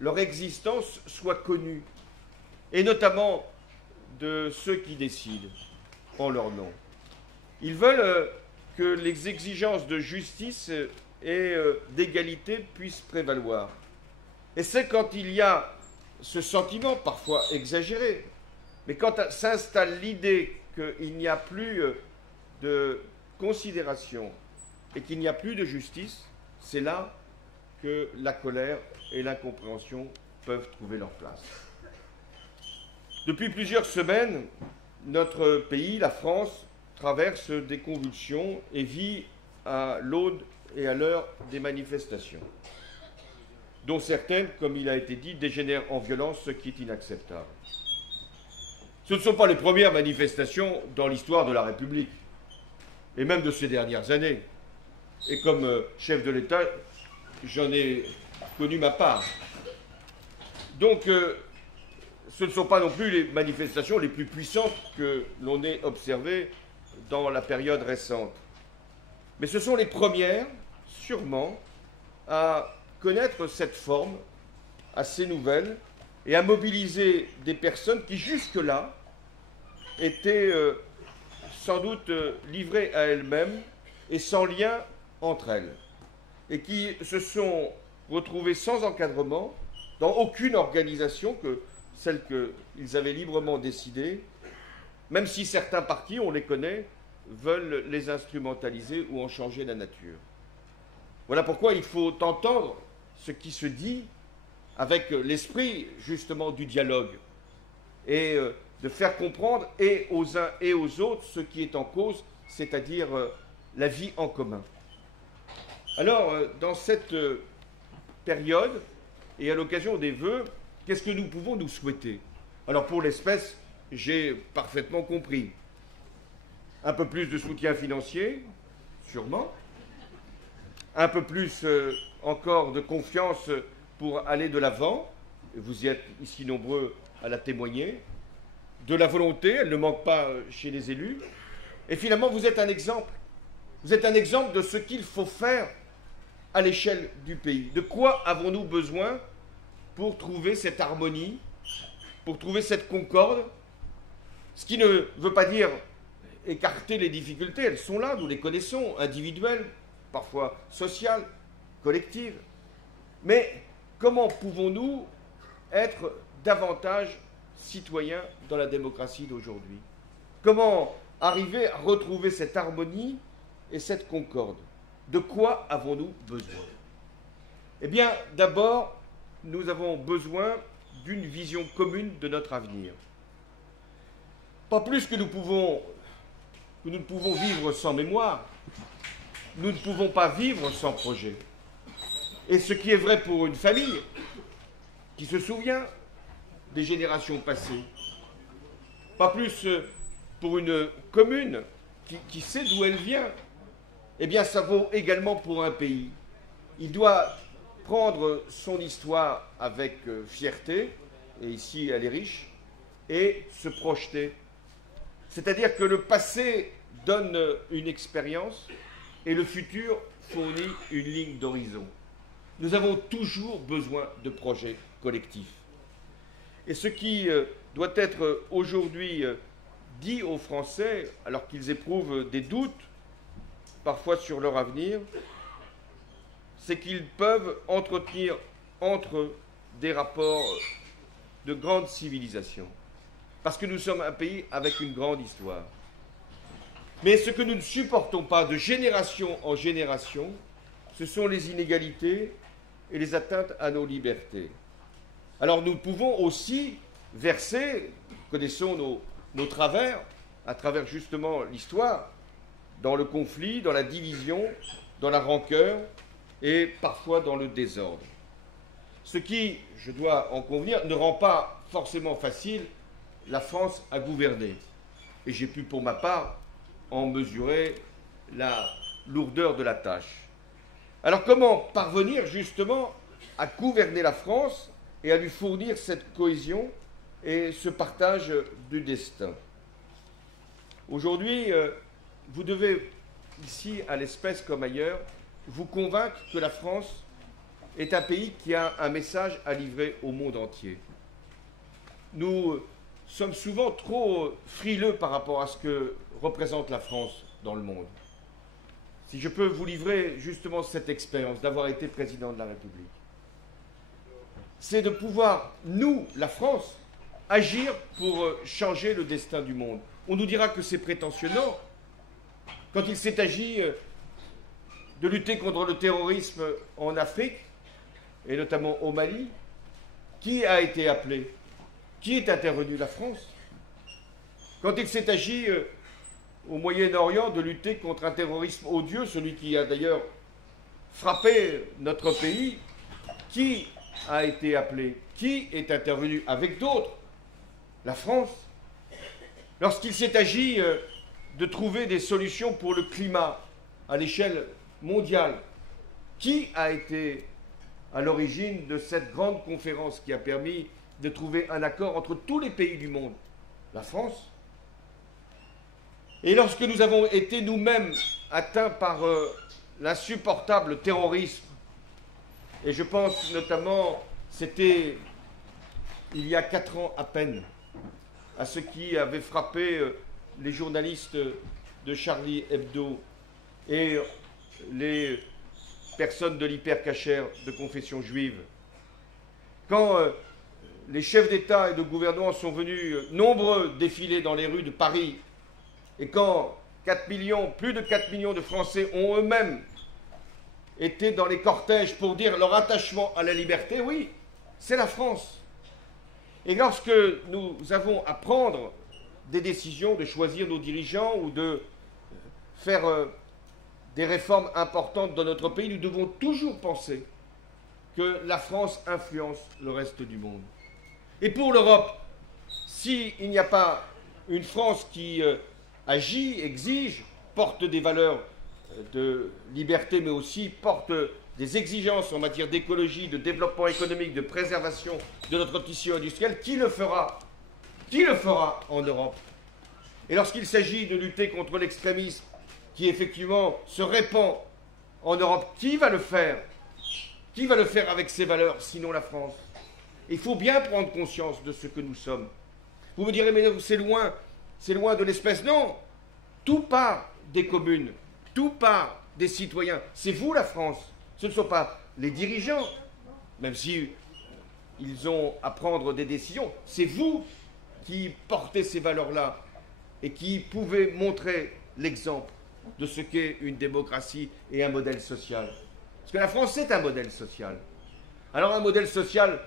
leur existence soit connue, et notamment de ceux qui décident en leur nom. Ils veulent que les exigences de justice et d'égalité puissent prévaloir. Et c'est quand il y a ce sentiment, parfois exagéré, mais quand s'installe l'idée qu'il n'y a plus de considération et qu'il n'y a plus de justice, c'est là que la colère et l'incompréhension peuvent trouver leur place. Depuis plusieurs semaines, notre pays, la France, traverse des convulsions et vit à l'aune et à l'heure des manifestations, dont certaines, comme il a été dit, dégénèrent en violence, ce qui est inacceptable. Ce ne sont pas les premières manifestations dans l'histoire de la République, et même de ces dernières années. Et comme chef de l'État, j'en ai connu ma part. Donc, ce ne sont pas non plus les manifestations les plus puissantes que l'on ait observées dans la période récente. Mais ce sont les premières, sûrement, à connaître cette forme assez nouvelle et à mobiliser des personnes qui jusque-là étaient sans doute livrées à elles-mêmes et sans lien entre elles, et qui se sont retrouvées sans encadrement dans aucune organisation que celle qu'ils avaient librement décidée, même si certains partis, on les connaît, veulent les instrumentaliser ou en changer la nature. Voilà pourquoi il faut entendre ce qui se dit avec l'esprit justement du dialogue et de faire comprendre et aux uns et aux autres ce qui est en cause, c'est-à-dire la vie en commun. Alors, dans cette période et à l'occasion des vœux, qu'est-ce que nous pouvons nous souhaiter? Alors, pour l'espèce, j'ai parfaitement compris. Un peu plus de soutien financier, sûrement. Un peu plus encore de confiance pour aller de l'avant. Vous y êtes ici nombreux à la témoigner. De la volonté, elle ne manque pas chez les élus. Et finalement, vous êtes un exemple. Vous êtes un exemple de ce qu'il faut faire à l'échelle du pays. De quoi avons-nous besoin pour trouver cette harmonie, pour trouver cette concorde? Ce qui ne veut pas dire écarter les difficultés, elles sont là, nous les connaissons, individuelles, parfois sociales, collectives. Mais comment pouvons-nous être davantage citoyens dans la démocratie d'aujourd'hui? Comment arriver à retrouver cette harmonie et cette concorde? De quoi avons-nous besoin? Eh bien, d'abord, nous avons besoin d'une vision commune de notre avenir. Pas plus que nous ne pouvons vivre sans mémoire, nous ne pouvons pas vivre sans projet. Et ce qui est vrai pour une famille qui se souvient des générations passées, pas plus pour une commune qui sait d'où elle vient, eh bien ça vaut également pour un pays. Il doit prendre son histoire avec fierté, et ici elle est riche, et se projeter. C'est-à-dire que le passé donne une expérience et le futur fournit une ligne d'horizon. Nous avons toujours besoin de projets collectifs. Et ce qui doit être aujourd'hui dit aux Français, alors qu'ils éprouvent des doutes, parfois sur leur avenir, c'est qu'ils peuvent entretenir entre eux des rapports de grande civilisation. Parce que nous sommes un pays avec une grande histoire. Mais ce que nous ne supportons pas de génération en génération, ce sont les inégalités et les atteintes à nos libertés. Alors nous pouvons aussi verser, connaissons nos travers, à travers justement l'histoire, dans le conflit, dans la division, dans la rancœur et parfois dans le désordre. Ce qui, je dois en convenir, ne rend pas forcément facile la France à gouverner. Et j'ai pu pour ma part en mesurer la lourdeur de la tâche. Alors comment parvenir justement à gouverner la France et à lui fournir cette cohésion et ce partage du destin? Aujourd'hui, vous devez, ici à l'Espèce comme ailleurs, vous convaincre que la France est un pays qui a un message à livrer au monde entier. Nous sommes souvent trop frileux par rapport à ce que représente la France dans le monde. Si je peux vous livrer justement cette expérience d'avoir été président de la République, c'est de pouvoir, nous, la France, agir pour changer le destin du monde. On nous dira que c'est prétentieux. Non. Quand il s'est agi de lutter contre le terrorisme en Afrique, et notamment au Mali, qui a été appelé? Qui est intervenu? La France. Quand il s'est agi au Moyen-Orient de lutter contre un terrorisme odieux, celui qui a d'ailleurs frappé notre pays, qui a été appelé? Qui est intervenu avec d'autres? La France. Lorsqu'il s'est agi de trouver des solutions pour le climat à l'échelle mondiale, qui a été à l'origine de cette grande conférence qui a permis de trouver un accord entre tous les pays du monde? La France. Et lorsque nous avons été nous-mêmes atteints par l'insupportable terrorisme, et je pense notamment, c'était il y a 4 ans à peine, à ce qui avait frappé les journalistes de Charlie Hebdo et les personnes de l'hypercacher de confession juive. Quand les chefs d'État et de gouvernement sont venus nombreux défiler dans les rues de Paris, et quand plus de 4 millions de Français ont eux-mêmes été dans les cortèges pour dire leur attachement à la liberté, oui, c'est la France. Et lorsque nous avons à prendre des décisions, de choisir nos dirigeants ou de faire des réformes importantes dans notre pays, nous devons toujours penser que la France influence le reste du monde. Et pour l'Europe, s'il n'y a pas une France qui agit, exige, porte des valeurs de liberté, mais aussi porte des exigences en matière d'écologie, de développement économique, de préservation de notre tissu industriel, qui le fera? Qui le fera en Europe? Et lorsqu'il s'agit de lutter contre l'extrémisme qui effectivement se répand en Europe, qui va le faire? Qui va le faire avec ses valeurs, sinon la France? Il faut bien prendre conscience de ce que nous sommes. Vous me direz, mais c'est loin de l'Espèce. Non, tout part des communes, tout part des citoyens. C'est vous la France. Ce ne sont pas les dirigeants, même si ils ont à prendre des décisions. C'est vous qui portez ces valeurs-là et qui pouvez montrer l'exemple de ce qu'est une démocratie et un modèle social. Parce que la France, c'est un modèle social. Alors un modèle social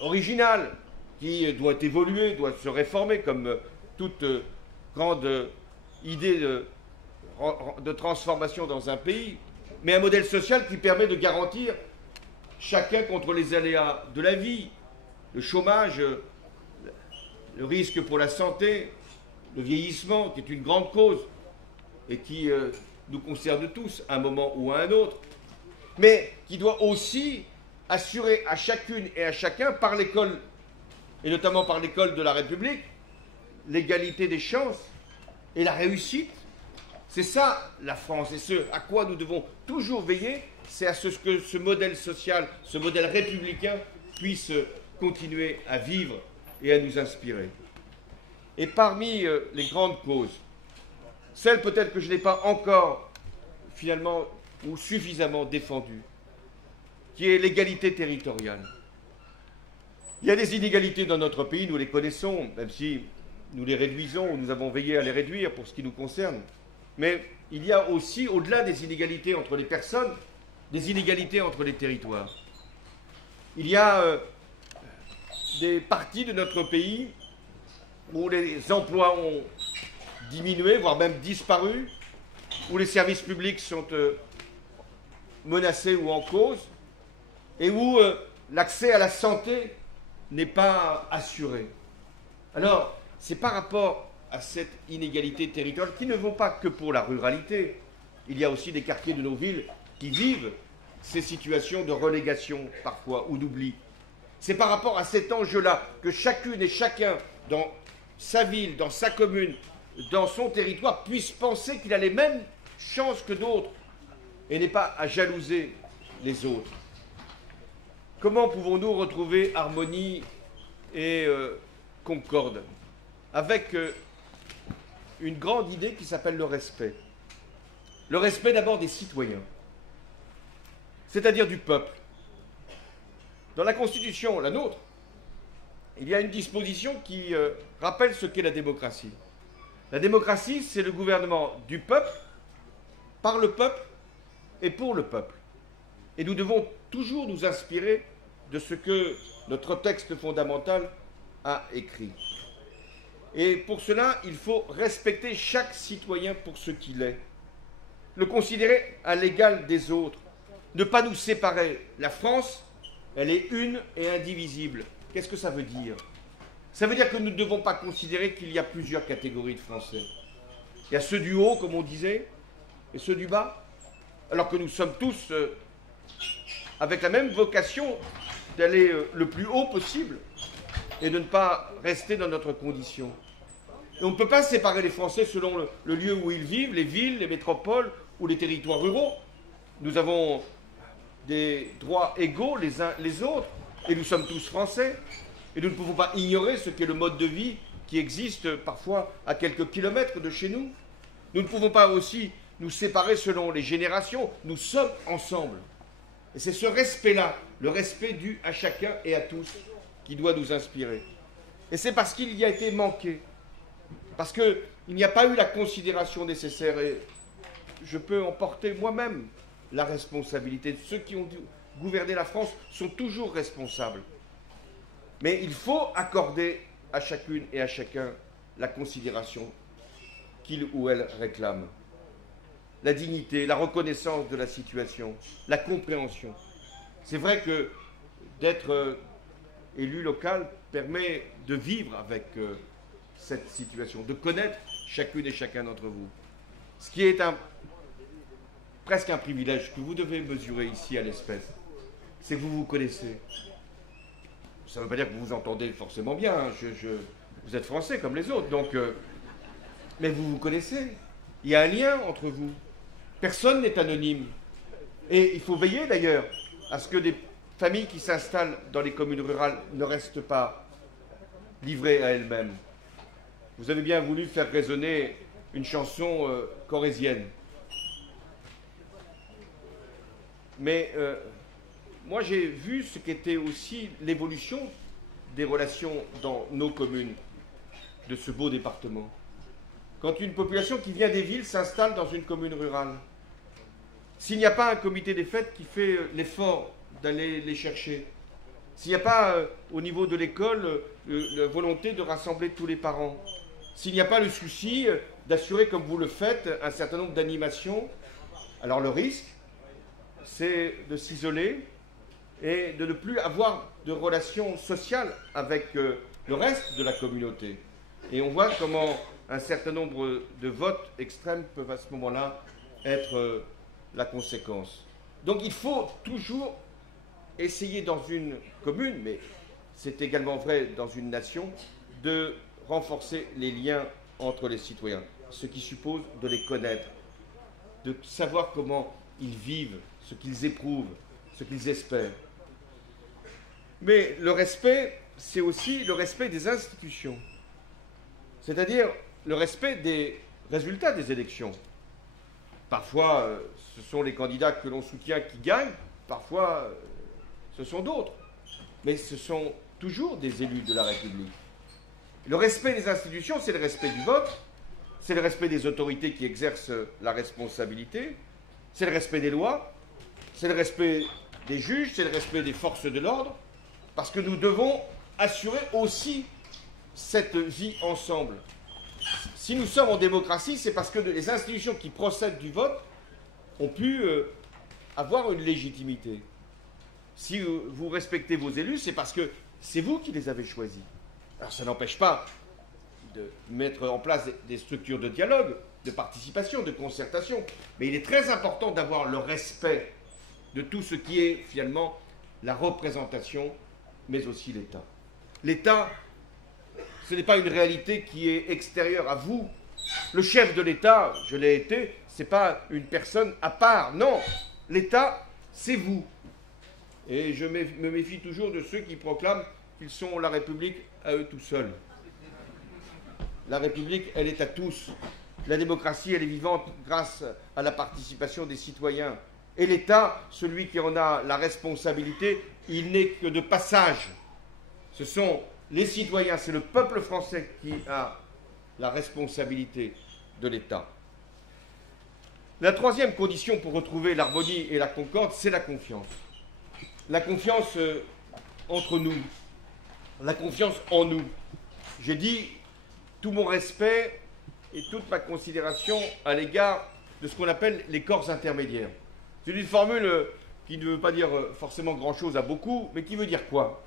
original qui doit évoluer, doit se réformer comme toute grande idée de transformation dans un pays, mais un modèle social qui permet de garantir chacun contre les aléas de la vie, le chômage, le risque pour la santé, le vieillissement, qui est une grande cause et qui nous concerne tous à un moment ou à un autre, mais qui doit aussi assurer à chacune et à chacun, par l'école, et notamment par l'école de la République, l'égalité des chances et la réussite. C'est ça la France, et ce à quoi nous devons toujours veiller, c'est à ce que ce modèle social, ce modèle républicain puisse continuer à vivre et à nous inspirer. Et parmi les grandes causes, celle peut-être que je n'ai pas encore finalement ou suffisamment défendue, qui est l'égalité territoriale. Il y a des inégalités dans notre pays, nous les connaissons, même si nous les réduisons ou nous avons veillé à les réduire pour ce qui nous concerne. Mais il y a aussi, au-delà des inégalités entre les personnes, des inégalités entre les territoires. Il y a des parties de notre pays où les emplois ont diminué, voire même disparu, où les services publics sont menacés ou en cause, et où l'accès à la santé n'est pas assuré. Alors, c'est par rapport à cette inégalité territoriale qui ne vaut pas que pour la ruralité. Il y a aussi des quartiers de nos villes qui vivent ces situations de relégation parfois ou d'oubli. C'est par rapport à cet enjeu-là que chacune et chacun dans sa ville, dans sa commune, dans son territoire puisse penser qu'il a les mêmes chances que d'autres et n'est pas à jalouser les autres. Comment pouvons-nous retrouver harmonie et concorde avec une grande idée qui s'appelle le respect. Le respect d'abord des citoyens, c'est-à-dire du peuple. Dans la Constitution, la nôtre, il y a une disposition qui rappelle ce qu'est la démocratie. La démocratie, c'est le gouvernement du peuple, par le peuple et pour le peuple. Et nous devons toujours nous inspirer de ce que notre texte fondamental a écrit. Et pour cela, il faut respecter chaque citoyen pour ce qu'il est, le considérer à l'égal des autres, ne pas nous séparer. La France, elle est une et indivisible. Qu'est-ce que ça veut dire? Ça veut dire que nous ne devons pas considérer qu'il y a plusieurs catégories de Français. Il y a ceux du haut, comme on disait, et ceux du bas, alors que nous sommes tous avec la même vocation d'aller le plus haut possible et de ne pas rester dans notre condition. Et on ne peut pas séparer les Français selon le lieu où ils vivent, les villes, les métropoles ou les territoires ruraux. Nous avons des droits égaux les uns les autres, et nous sommes tous Français. Et nous ne pouvons pas ignorer ce qu'est le mode de vie qui existe parfois à quelques kilomètres de chez nous. Nous ne pouvons pas aussi nous séparer selon les générations. Nous sommes ensemble. Et c'est ce respect-là, le respect dû à chacun et à tous, qui doit nous inspirer. Et c'est parce qu'il y a été manqué, parce qu'il n'y a pas eu la considération nécessaire, et je peux en porter moi-même la responsabilité. Ceux qui ont gouverné la France sont toujours responsables. Mais il faut accorder à chacune et à chacun la considération qu'il ou elle réclame. La dignité, la reconnaissance de la situation, la compréhension. C'est vrai que d'être élu local permet de vivre avec cette situation, de connaître chacune et chacun d'entre vous. Ce qui est presque un privilège que vous devez mesurer ici à l'espèce, c'est que vous vous connaissez. Ça ne veut pas dire que vous vous entendez forcément bien, hein. Vous êtes français comme les autres, donc, mais vous vous connaissez. Il y a un lien entre vous. Personne n'est anonyme. Et il faut veiller d'ailleurs à ce que des familles qui s'installent dans les communes rurales ne restent pas livrées à elles-mêmes. Vous avez bien voulu faire résonner une chanson corrézienne. Mais moi j'ai vu ce qu'était aussi l'évolution des relations dans nos communes de ce beau département. Quand une population qui vient des villes s'installe dans une commune rurale, s'il n'y a pas un comité des fêtes qui fait l'effort d'aller les chercher, s'il n'y a pas au niveau de l'école la volonté de rassembler tous les parents, s'il n'y a pas le souci d'assurer, comme vous le faites, un certain nombre d'animations, alors le risque, c'est de s'isoler et de ne plus avoir de relations sociales avec le reste de la communauté. Et on voit comment un certain nombre de votes extrêmes peuvent à ce moment-là être la conséquence. Donc il faut toujours essayer dans une commune, mais c'est également vrai dans une nation, de renforcer les liens entre les citoyens, ce qui suppose de les connaître, de savoir comment ils vivent, ce qu'ils éprouvent, ce qu'ils espèrent. Mais le respect, c'est aussi le respect des institutions, c'est-à-dire le respect des résultats des élections. Parfois, ce sont les candidats que l'on soutient qui gagnent, parfois, ce sont d'autres. Mais ce sont toujours des élus de la République. Le respect des institutions, c'est le respect du vote, c'est le respect des autorités qui exercent la responsabilité, c'est le respect des lois, c'est le respect des juges, c'est le respect des forces de l'ordre, parce que nous devons assurer aussi cette vie ensemble. Si nous sommes en démocratie, c'est parce que les institutions qui procèdent du vote ont pu avoir une légitimité. Si vous respectez vos élus, c'est parce que c'est vous qui les avez choisis. Alors ça n'empêche pas de mettre en place des structures de dialogue, de participation, de concertation, mais il est très important d'avoir le respect de tout ce qui est finalement la représentation, mais aussi l'État. L'État, ce n'est pas une réalité qui est extérieure à vous. Le chef de l'État, je l'ai été, ce n'est pas une personne à part. Non, l'État, c'est vous. Et je me méfie toujours de ceux qui proclament qu'ils sont la République à eux tout seuls. La République, elle est à tous. La démocratie, elle est vivante grâce à la participation des citoyens. Et l'État, celui qui en a la responsabilité, il n'est que de passage. Ce sont les citoyens, c'est le peuple français qui a la responsabilité de l'État. La troisième condition pour retrouver l'harmonie et la concorde, c'est la confiance. La confiance entre nous, la confiance en nous. J'ai dit tout mon respect et toute ma considération à l'égard de ce qu'on appelle les corps intermédiaires. C'est une formule qui ne veut pas dire forcément grand-chose à beaucoup, mais qui veut dire quoi?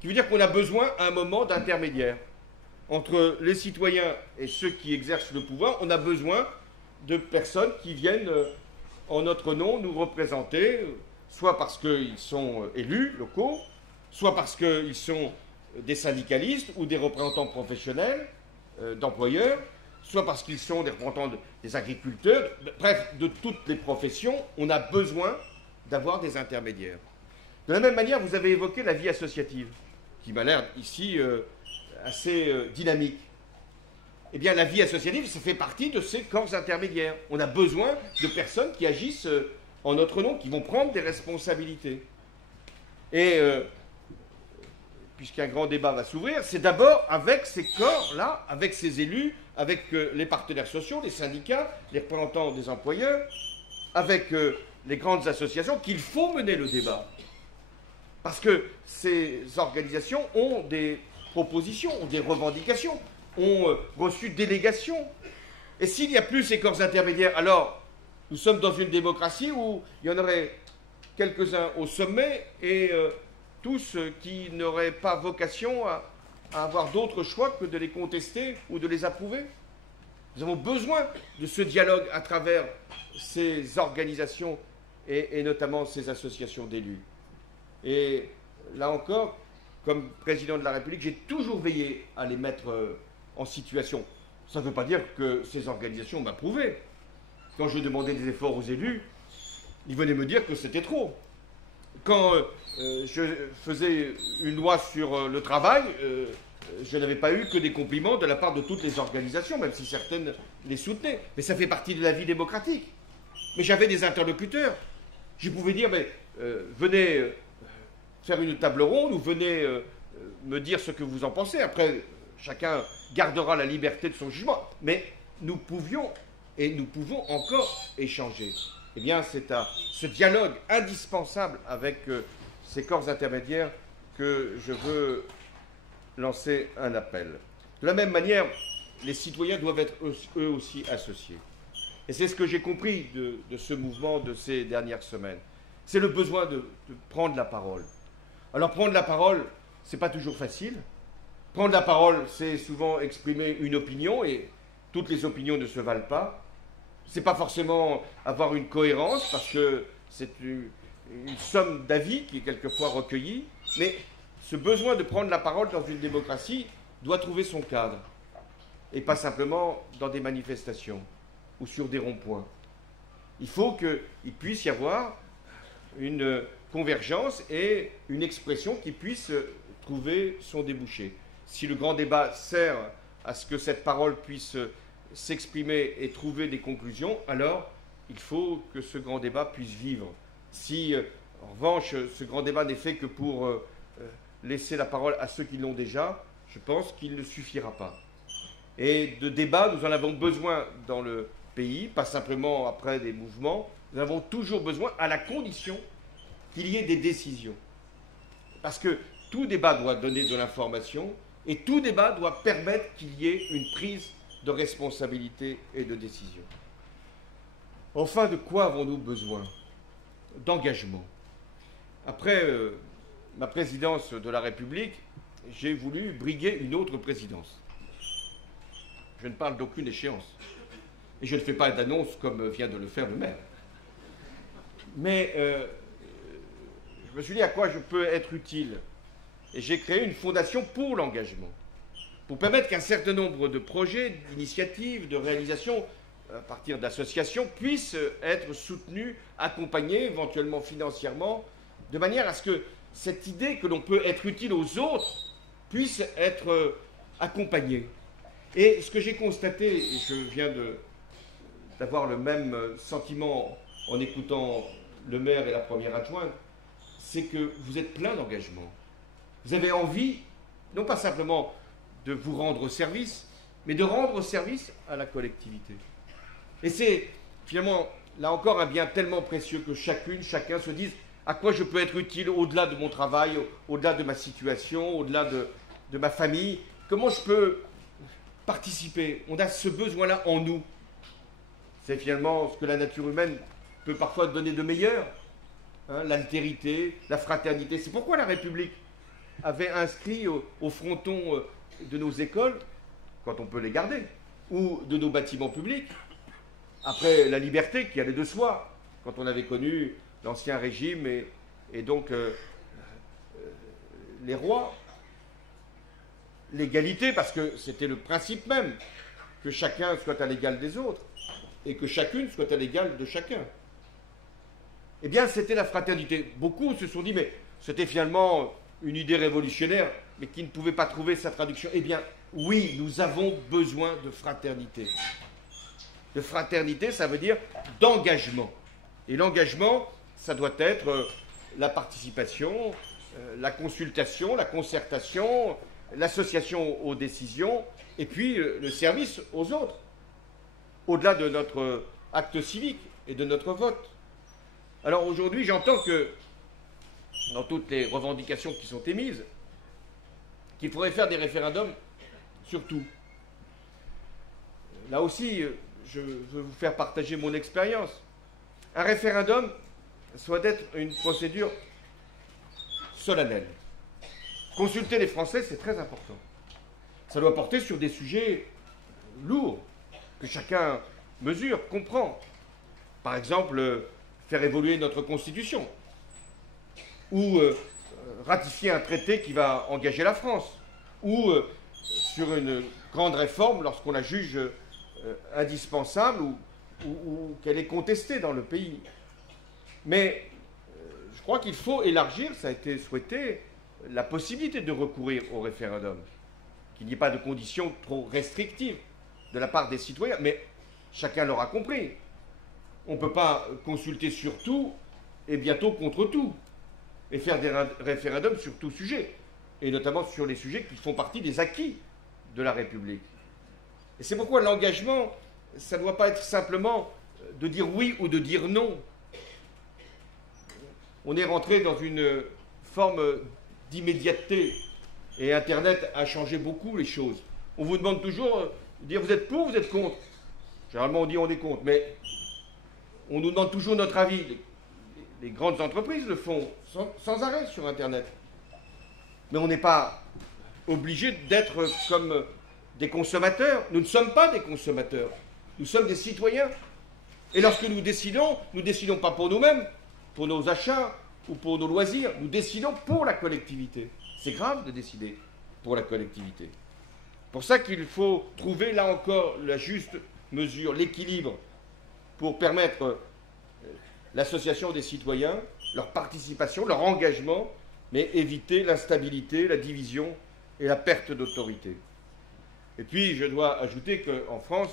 Qui veut dire qu'on a besoin à un moment d'intermédiaire. Entre les citoyens et ceux qui exercent le pouvoir, on a besoin de personnes qui viennent en notre nom nous représenter, soit parce qu'ils sont élus locaux, soit parce qu'ils sont des syndicalistes ou des représentants professionnels d'employeurs, soit parce qu'ils sont des représentants des agriculteurs, bref, de toutes les professions, on a besoin d'avoir des intermédiaires. De la même manière, vous avez évoqué la vie associative, qui m'a l'air ici assez dynamique. Eh bien, la vie associative, ça fait partie de ces corps intermédiaires. On a besoin de personnes qui agissent en notre nom, qui vont prendre des responsabilités. Et puisqu'un grand débat va s'ouvrir, c'est d'abord avec ces corps-là, avec ces élus, avec les partenaires sociaux, les syndicats, les représentants des employeurs, avec les grandes associations, qu'il faut mener le débat. Parce que ces organisations ont des propositions, ont des revendications, ont reçu délégation. Et s'il n'y a plus ces corps intermédiaires, alors nous sommes dans une démocratie où il y en aurait quelques-uns au sommet et tous qui n'auraient pas vocation à avoir d'autres choix que de les contester ou de les approuver. Nous avons besoin de ce dialogue à travers ces organisations et notamment ces associations d'élus. Et là encore, comme président de la République, j'ai toujours veillé à les mettre en situation. Ça ne veut pas dire que ces organisations m'approuvaient. Quand je demandais des efforts aux élus, ils venaient me dire que c'était trop. Quand je faisais une loi sur le travail, je n'avais pas eu que des compliments de la part de toutes les organisations, même si certaines les soutenaient. Mais ça fait partie de la vie démocratique. Mais j'avais des interlocuteurs. Je pouvais dire, mais venez faire une table ronde ou venez me dire ce que vous en pensez. Après, chacun gardera la liberté de son jugement. Mais nous pouvions et nous pouvons encore échanger. Eh bien, c'est à ce dialogue indispensable avec ces corps intermédiaires que je veux lancer un appel. De la même manière, les citoyens doivent être eux aussi associés. Et c'est ce que j'ai compris de ce mouvement de ces dernières semaines. C'est le besoin de prendre la parole. Alors prendre la parole, ce n'est pas toujours facile. Prendre la parole, c'est souvent exprimer une opinion, et toutes les opinions ne se valent pas. Ce n'est pas forcément avoir une cohérence, parce que c'est une somme d'avis qui est quelquefois recueillie, mais ce besoin de prendre la parole dans une démocratie doit trouver son cadre, et pas simplement dans des manifestations ou sur des ronds-points. Il faut qu'il puisse y avoir une convergence et une expression qui puisse trouver son débouché. Si le grand débat sert à ce que cette parole puisse s'exprimer et trouver des conclusions, alors il faut que ce grand débat puisse vivre. Si, en revanche, ce grand débat n'est fait que pour laisser la parole à ceux qui l'ont déjà, je pense qu'il ne suffira pas. Et de débat, nous en avons besoin dans le pays, pas simplement après des mouvements, nous avons toujours besoin à la condition qu'il y ait des décisions. Parce que tout débat doit donner de l'information et tout débat doit permettre qu'il y ait une prise de responsabilité et de décision. Enfin, de quoi avons-nous besoin? D'engagement. Après ma présidence de la République, j'ai voulu briguer une autre présidence. Je ne parle d'aucune échéance. Et je ne fais pas d'annonce comme vient de le faire le maire. Mais je me suis dit à quoi je peux être utile. Et j'ai créé une fondation pour l'engagement, pour permettre qu'un certain nombre de projets, d'initiatives, de réalisations, à partir d'associations, puissent être soutenus, accompagnés, éventuellement financièrement, de manière à ce que cette idée que l'on peut être utile aux autres puisse être accompagnée. Et ce que j'ai constaté, et je viens d'avoir le même sentiment en écoutant le maire et la première adjointe, c'est que vous êtes plein d'engagement. Vous avez envie, non pas simplement de vous rendre service, mais de rendre service à la collectivité. Et c'est finalement, là encore, un bien tellement précieux que chacune, chacun se dise à quoi je peux être utile au-delà de mon travail, au-delà de ma situation, au-delà de ma famille. Comment je peux participer? On a ce besoin-là en nous. C'est finalement ce que la nature humaine peut parfois donner de meilleur. Hein, l'altérité, la fraternité. C'est pourquoi la République avait inscrit au fronton de nos écoles, quand on peut les garder, ou de nos bâtiments publics, après la liberté qui allait de soi, quand on avait connu l'Ancien Régime et donc les rois, l'égalité, parce que c'était le principe même, que chacun soit à l'égal des autres, et que chacune soit à l'égal de chacun. Eh bien, c'était la fraternité. Beaucoup se sont dit, mais c'était finalement une idée révolutionnaire, mais qui ne pouvait pas trouver sa traduction. Eh bien, oui, nous avons besoin de fraternité. De fraternité, ça veut dire d'engagement. Et l'engagement, ça doit être la participation, la consultation, la concertation, l'association aux décisions, et puis le service aux autres, au-delà de notre acte civique et de notre vote. Alors aujourd'hui, j'entends que, dans toutes les revendications qui sont émises, qu'il faudrait faire des référendums sur tout. Là aussi, je veux vous faire partager mon expérience. Un référendum doit être une procédure solennelle. Consulter les Français, c'est très important. Ça doit porter sur des sujets lourds, que chacun mesure, comprend. Par exemple, faire évoluer notre Constitution, ou ratifier un traité qui va engager la France, ou sur une grande réforme lorsqu'on la juge indispensable ou qu'elle est contestée dans le pays. Mais je crois qu'il faut élargir, ça a été souhaité, la possibilité de recourir au référendum, qu'il n'y ait pas de conditions trop restrictives de la part des citoyens, mais chacun l'aura compris. On ne peut pas consulter sur tout et bientôt contre tout, et faire des référendums sur tout sujet, et notamment sur les sujets qui font partie des acquis de la République. Et c'est pourquoi l'engagement, ça ne doit pas être simplement de dire oui ou de dire non. On est rentré dans une forme d'immédiateté, et Internet a changé beaucoup les choses. On vous demande toujours de dire vous êtes pour ou vous êtes contre. Généralement on dit on est contre, mais on nous demande toujours notre avis. Les grandes entreprises le font sans arrêt sur Internet. Mais on n'est pas obligé d'être comme des consommateurs. Nous ne sommes pas des consommateurs. Nous sommes des citoyens. Et lorsque nous décidons pas pour nous-mêmes, pour nos achats ou pour nos loisirs. Nous décidons pour la collectivité. C'est grave de décider pour la collectivité. C'est pour ça qu'il faut trouver là encore la juste mesure, l'équilibre, pour permettre l'association des citoyens, leur participation, leur engagement, mais éviter l'instabilité, la division et la perte d'autorité. Et puis, je dois ajouter qu'en France,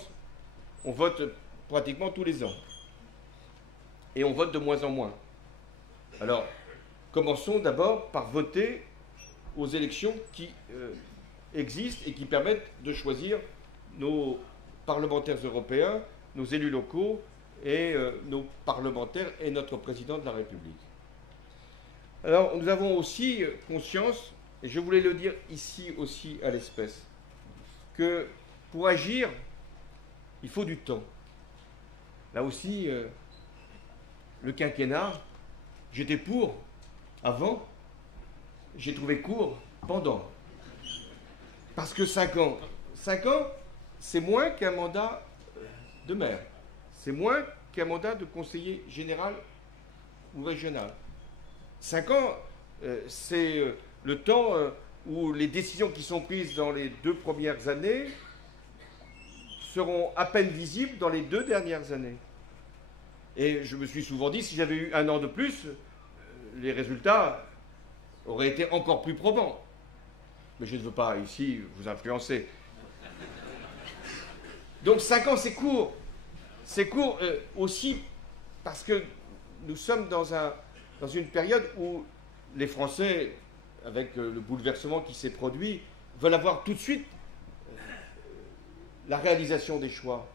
on vote pratiquement tous les ans. Et on vote de moins en moins. Alors, commençons d'abord par voter aux élections qui existent et qui permettent de choisir nos parlementaires européens, nos élus locaux et nos parlementaires et notre président de la République. Alors, nous avons aussi conscience, et je voulais le dire ici aussi à l'espèce, que pour agir, il faut du temps. Là aussi, le quinquennat, j'étais pour avant, j'ai trouvé court pendant. Parce que 5 ans, c'est moins qu'un mandat de maire. C'est moins qu'un mandat de conseiller général ou régional. 5 ans, c'est le temps où les décisions qui sont prises dans les 2 premières années seront à peine visibles dans les 2 dernières années. Et je me suis souvent dit, si j'avais eu 1 an de plus, les résultats auraient été encore plus probants. Mais je ne veux pas ici vous influencer. Donc 5 ans, c'est court. C'est court aussi parce que nous sommes dans une période où les Français, avec le bouleversement qui s'est produit, veulent avoir tout de suite la réalisation des choix.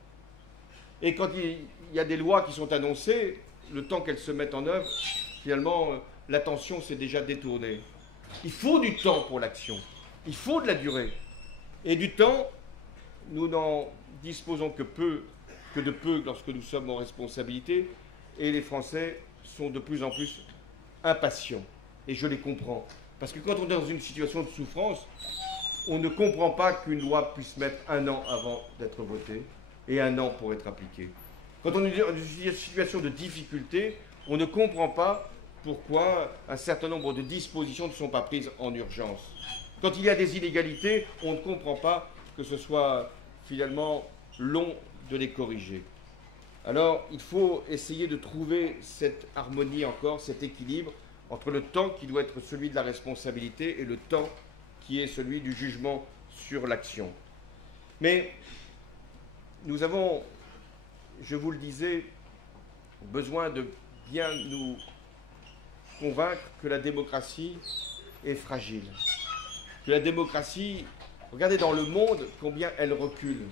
Et quand il y a des lois qui sont annoncées, le temps qu'elles se mettent en œuvre, finalement, l'attention s'est déjà détournée. Il faut du temps pour l'action. Il faut de la durée. Et du temps, nous n'en disposons que de peu lorsque nous sommes en responsabilité. Et les Français sont de plus en plus impatients. Et je les comprends. Parce que quand on est dans une situation de souffrance, on ne comprend pas qu'une loi puisse mettre 1 an avant d'être votée et 1 an pour être appliquée. Quand on est dans une situation de difficulté, on ne comprend pas pourquoi un certain nombre de dispositions ne sont pas prises en urgence. Quand il y a des inégalités, on ne comprend pas que ce soit finalement long de les corriger. Alors, il faut essayer de trouver cette harmonie encore, cet équilibre entre le temps qui doit être celui de la responsabilité et le temps qui est celui du jugement sur l'action. Mais nous avons, je vous le disais, besoin de bien nous convaincre que la démocratie est fragile. Que la démocratie, regardez dans le monde combien elle recule,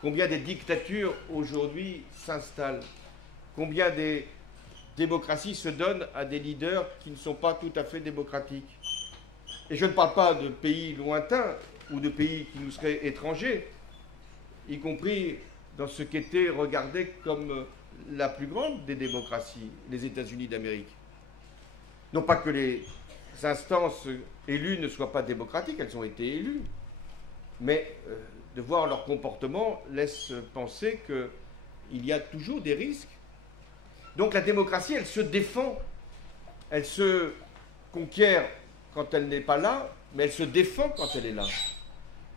combien des dictatures aujourd'hui s'installent, combien des démocraties se donnent à des leaders qui ne sont pas tout à fait démocratiques. Et je ne parle pas de pays lointains ou de pays qui nous seraient étrangers, y compris dans ce qu'était regardé comme la plus grande des démocraties, les États-Unis d'Amérique. Non pas que les instances élues ne soient pas démocratiques, elles ont été élues, mais de voir leur comportement laisse penser qu'il y a toujours des risques. Donc la démocratie, elle se défend, elle se conquiert quand elle n'est pas là, mais elle se défend quand elle est là.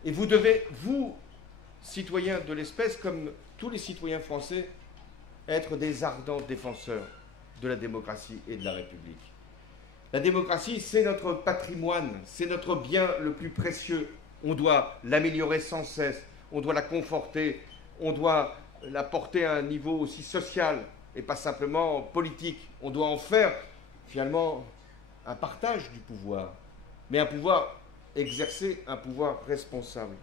Et vous devez, vous, citoyens de l'espèce, comme tous les citoyens français, être des ardents défenseurs de la démocratie et de la République. La démocratie, c'est notre patrimoine, c'est notre bien le plus précieux. On doit l'améliorer sans cesse, on doit la conforter, on doit la porter à un niveau aussi social et pas simplement politique. On doit en faire, finalement, un partage du pouvoir, mais un pouvoir exercé, un pouvoir responsable.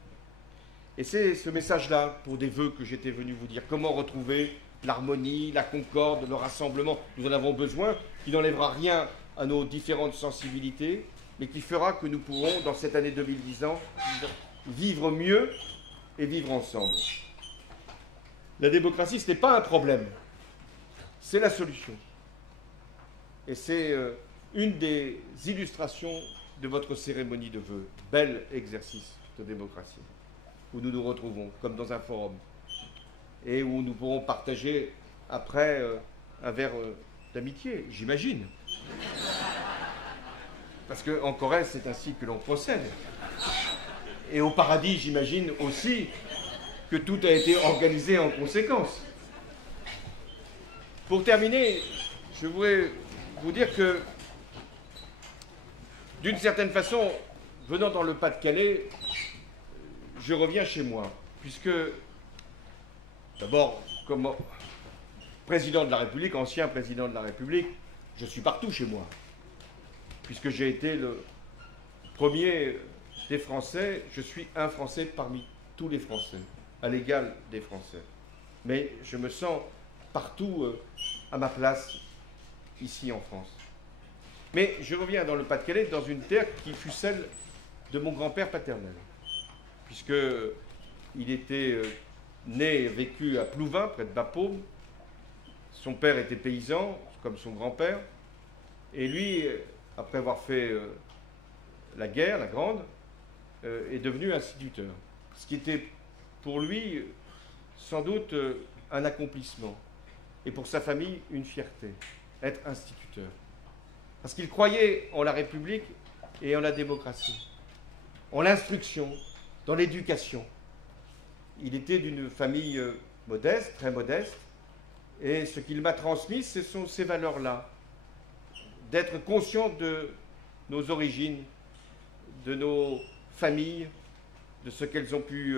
Et c'est ce message-là, pour des vœux, que j'étais venu vous dire. Comment retrouver l'harmonie, la concorde, le rassemblement. Nous en avons besoin, qui n'enlèvera rien à nos différentes sensibilités, mais qui fera que nous pourrons, dans cette année 2010 ans, vivre mieux et vivre ensemble. La démocratie, ce n'est pas un problème, c'est la solution. Et c'est une des illustrations de votre cérémonie de vœux. Bel exercice de démocratie, où nous nous retrouvons, comme dans un forum, et où nous pourrons partager après un verre d'amitié, j'imagine. Parce qu'en Corrèze, c'est ainsi que l'on procède. Et au paradis, j'imagine aussi que tout a été organisé en conséquence. Pour terminer, je voudrais vous dire que, d'une certaine façon, venant dans le Pas-de-Calais, je reviens chez moi, puisque, d'abord, comme président de la République, ancien président de la République, je suis partout chez moi, puisque j'ai été le premier des Français, je suis un Français parmi tous les Français, à l'égal des Français. Mais je me sens partout à ma place, ici en France. Mais je reviens dans le Pas-de-Calais, dans une terre qui fut celle de mon grand-père paternel, puisqu'il était né et vécu à Plouvin, près de Bapaume. Son père était paysan, comme son grand-père, et lui, après avoir fait la guerre, la grande, est devenu instituteur. Ce qui était pour lui, sans doute, un accomplissement. Et pour sa famille, une fierté, être instituteur. Parce qu'il croyait en la République et en la démocratie, en l'instruction, dans l'éducation. Il était d'une famille modeste, très modeste, et ce qu'il m'a transmis, ce sont ces valeurs-là, d'être conscient de nos origines, de nos familles, de ce qu'elles ont pu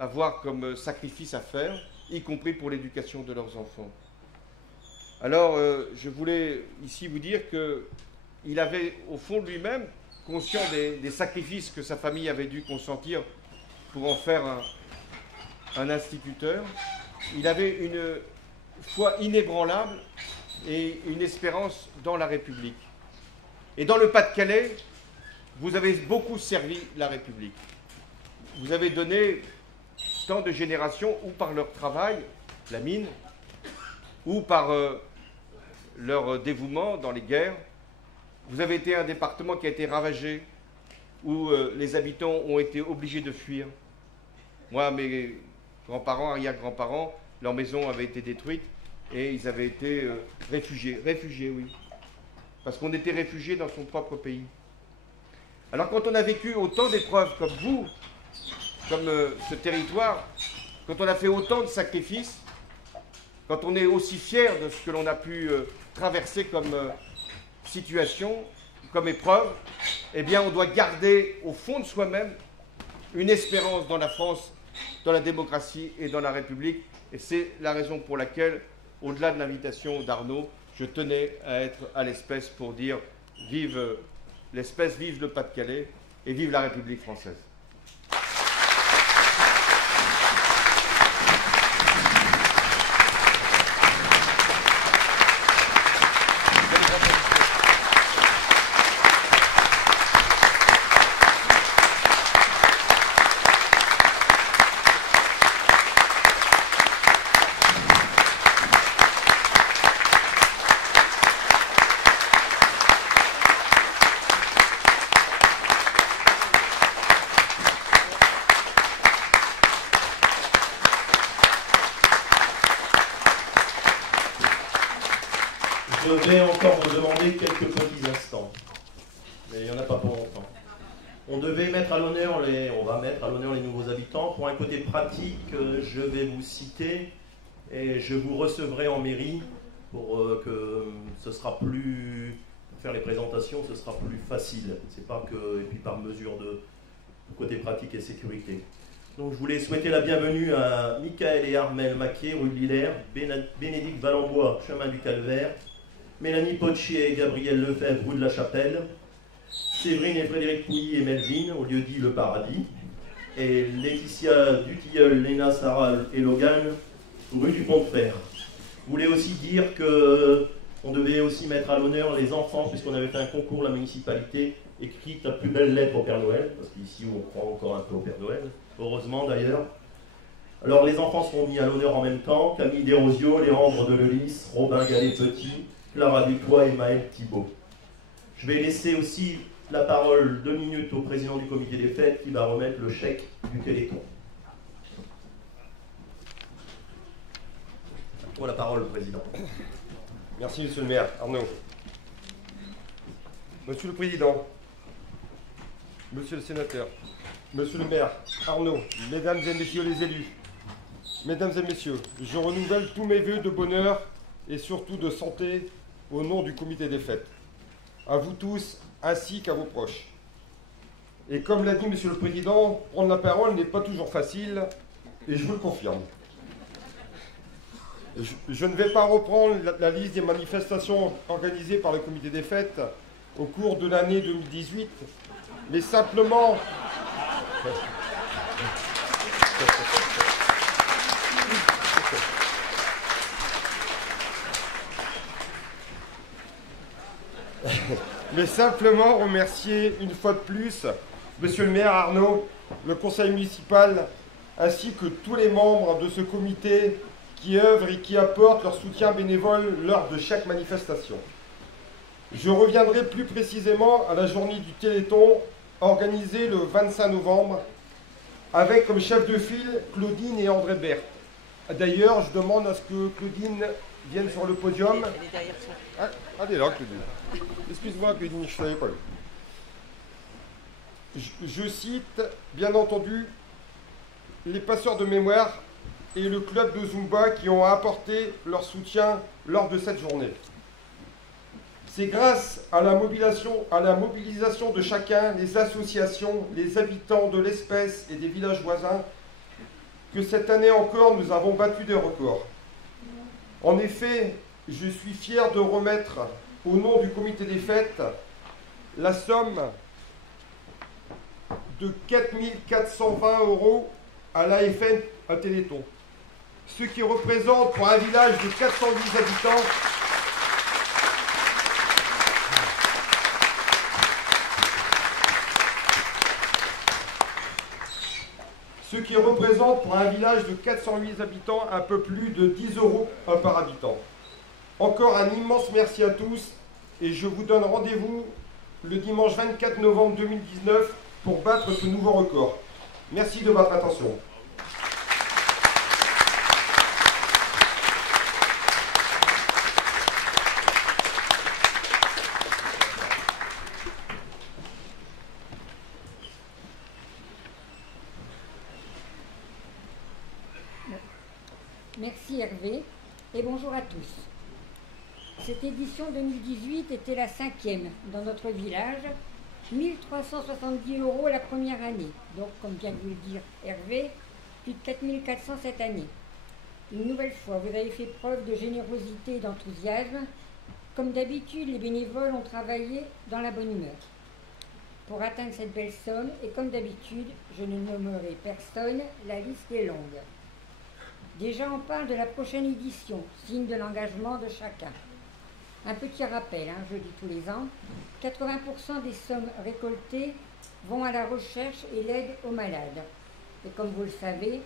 avoir comme sacrifice à faire, y compris pour l'éducation de leurs enfants. Alors, je voulais ici vous dire qu'il avait, au fond de lui-même, conscient des sacrifices que sa famille avait dû consentir pour en faire un instituteur. Il avait une foi inébranlable et une espérance dans la République. Et dans le Pas-de-Calais, vous avez beaucoup servi la République. Vous avez donné tant de générations, ou par leur travail, la mine, ou par leur dévouement dans les guerres. Vous avez été un département qui a été ravagé, où les habitants ont été obligés de fuir. Moi, mes grands-parents, arrière-grands-parents, leur maison avait été détruite et ils avaient été réfugiés. Réfugiés, oui. Parce qu'on était réfugiés dans son propre pays. Alors quand on a vécu autant d'épreuves comme vous, comme ce territoire, quand on a fait autant de sacrifices, quand on est aussi fier de ce que l'on a pu traverser comme situation, comme épreuve, eh bien on doit garder au fond de soi-même une espérance dans la France, dans la démocratie et dans la République. Et c'est la raison pour laquelle, au-delà de l'invitation d'Arnaud, je tenais à être à l'Espèce pour dire vive l'Espèce, vive le Pas-de-Calais et vive la République française. Je vais encore vous demander quelques petits instants, mais il n'y en a pas pour longtemps. On va mettre à l'honneur les nouveaux habitants. Pour un côté pratique, je vais vous citer et je vous recevrai en mairie pour que ce sera plus, pour faire les présentations, ce sera plus facile. C'est pas que, et puis par mesure de côté pratique et sécurité. Donc je voulais souhaiter la bienvenue à Michael et Armel Maquier, rue de Lillers, Bénédicte Valenbois, chemin du Calvaire, Mélanie Poccier et Gabriel Lefebvre, rue de la Chapelle, Séverine et Frédéric Pouilly et Melvin, au lieu-dit Le Paradis, et Laetitia Dutilleul, Léna, Sarah et Logan, rue du Pont de Fer. Je voulais aussi dire qu'on devait aussi mettre à l'honneur les enfants, puisqu'on avait fait un concours, la municipalité, écrit ta plus belle lettre au Père Noël, parce qu'ici on croit encore un peu au Père Noël, heureusement d'ailleurs. Alors les enfants seront mis à l'honneur en même temps, Camille Desrosiaux, Léandre de Lelis, Robin Gallet-Petit, Clara Dutoit et Maël Thibault. Je vais laisser aussi la parole 2 minutes au président du comité des fêtes qui va remettre le chèque du Téléthon. À toi la parole, président. Merci, monsieur le maire. Arnaud. Monsieur le président, monsieur le sénateur, monsieur le maire, Arnaud, mesdames et messieurs les élus, mesdames et messieurs, je renouvelle tous mes vœux de bonheur et surtout de santé au nom du comité des fêtes. À vous tous, ainsi qu'à vos proches. Et comme l'a dit monsieur le président, prendre la parole n'est pas toujours facile, et je vous le confirme. Je ne vais pas reprendre la liste des manifestations organisées par le comité des fêtes au cours de l'année 2018, mais simplement... mais simplement remercier une fois de plus monsieur le maire Arnaud, le conseil municipal, ainsi que tous les membres de ce comité qui œuvrent et qui apportent leur soutien bénévole lors de chaque manifestation. Je reviendrai plus précisément à la journée du Téléthon organisée le 25 novembre avec comme chef de file Claudine et André Berthe. D'ailleurs, je demande à ce que Claudine vienne sur le podium. Elle est derrière toi. Ah, elle est là, Claudine. Excuse-moi, Claudine, je ne savais pas. Je cite, bien entendu, les passeurs de mémoire et le club de Zumba qui ont apporté leur soutien lors de cette journée. C'est grâce à la mobilisation de chacun, les associations, les habitants de l'espèce et des villages voisins, que cette année encore nous avons battu des records. En effet, je suis fier de remettre au nom du comité des fêtes la somme de 4 420 € à l'AFN à Téléthon. Ce qui représente pour un village de 410 habitants un peu plus de 10 € par habitant. Encore un immense merci à tous et je vous donne rendez-vous le dimanche 24 novembre 2019 pour battre ce nouveau record. Merci de votre attention. Merci Hervé et bonjour à tous. Cette édition 2018 était la 5e dans notre village, 1370 € la première année, donc comme vient de vous le dire Hervé, plus de 4400 cette année. Une nouvelle fois, vous avez fait preuve de générosité et d'enthousiasme. Comme d'habitude, les bénévoles ont travaillé dans la bonne humeur pour atteindre cette belle somme et comme d'habitude, je ne nommerai personne, la liste est longue. Déjà, on parle de la prochaine édition, signe de l'engagement de chacun. Un petit rappel, je dis tous les ans, 80% des sommes récoltées vont à la recherche et l'aide aux malades. Et comme vous le savez,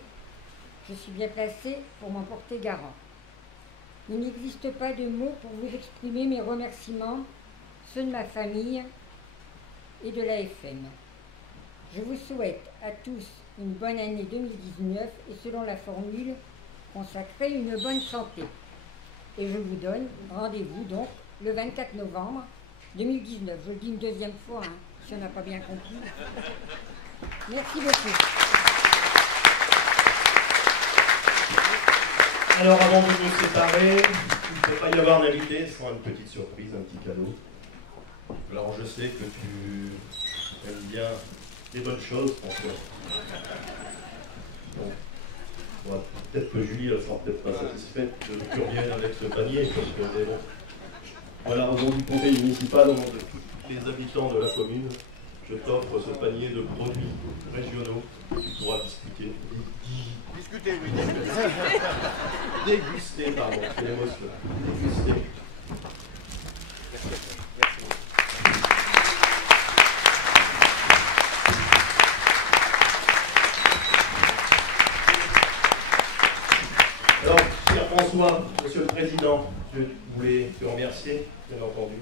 je suis bien placée pour m'en porter garant. Il n'existe pas de mots pour vous exprimer mes remerciements, ceux de ma famille et de l'AFM. Je vous souhaite à tous une bonne année 2019 et selon la formule consacrée, une bonne santé. Et je vous donne rendez-vous donc le 24 novembre 2019. Je le dis une deuxième fois, si on n'a pas bien compris. Merci beaucoup. Alors avant de nous séparer, il ne peut pas y avoir d'invité, ce sera une petite surprise, un petit cadeau. Alors je sais que tu aimes bien des bonnes choses, François. Donc, bon, peut-être que Julie ne sera peut-être pas satisfaite que tu reviennes avec ce panier, parce que mais bon. Voilà, au nom du conseil municipal, au nom de tous les habitants de la commune, je t'offre ce panier de produits régionaux que tu pourras discuter. Discutez, oui. Déguster, pardon, c'est l'émotion. Déguster. Alors, cher François, Monsieur le Président, je voulais te remercier, bien entendu,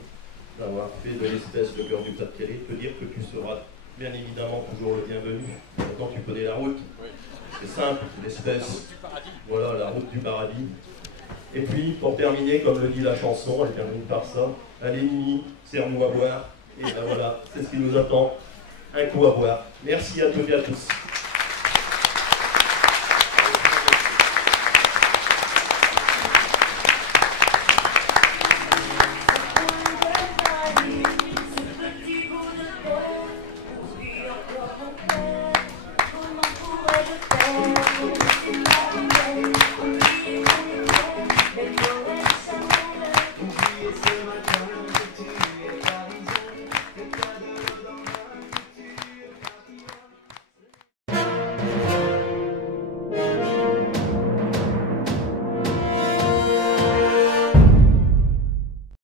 d'avoir fait de l'espèce le cœur du Pas-de-Calais, te dire que tu seras bien évidemment toujours le bienvenu. Maintenant, tu connais la route. C'est simple, l'espèce. Voilà, la route du paradis. Et puis, pour terminer, comme le dit la chanson, elle termine par ça. Allez, Mimi, serre-nous à boire. Et ben voilà, c'est ce qui nous attend. Un coup à boire. Merci à toutes et à tous.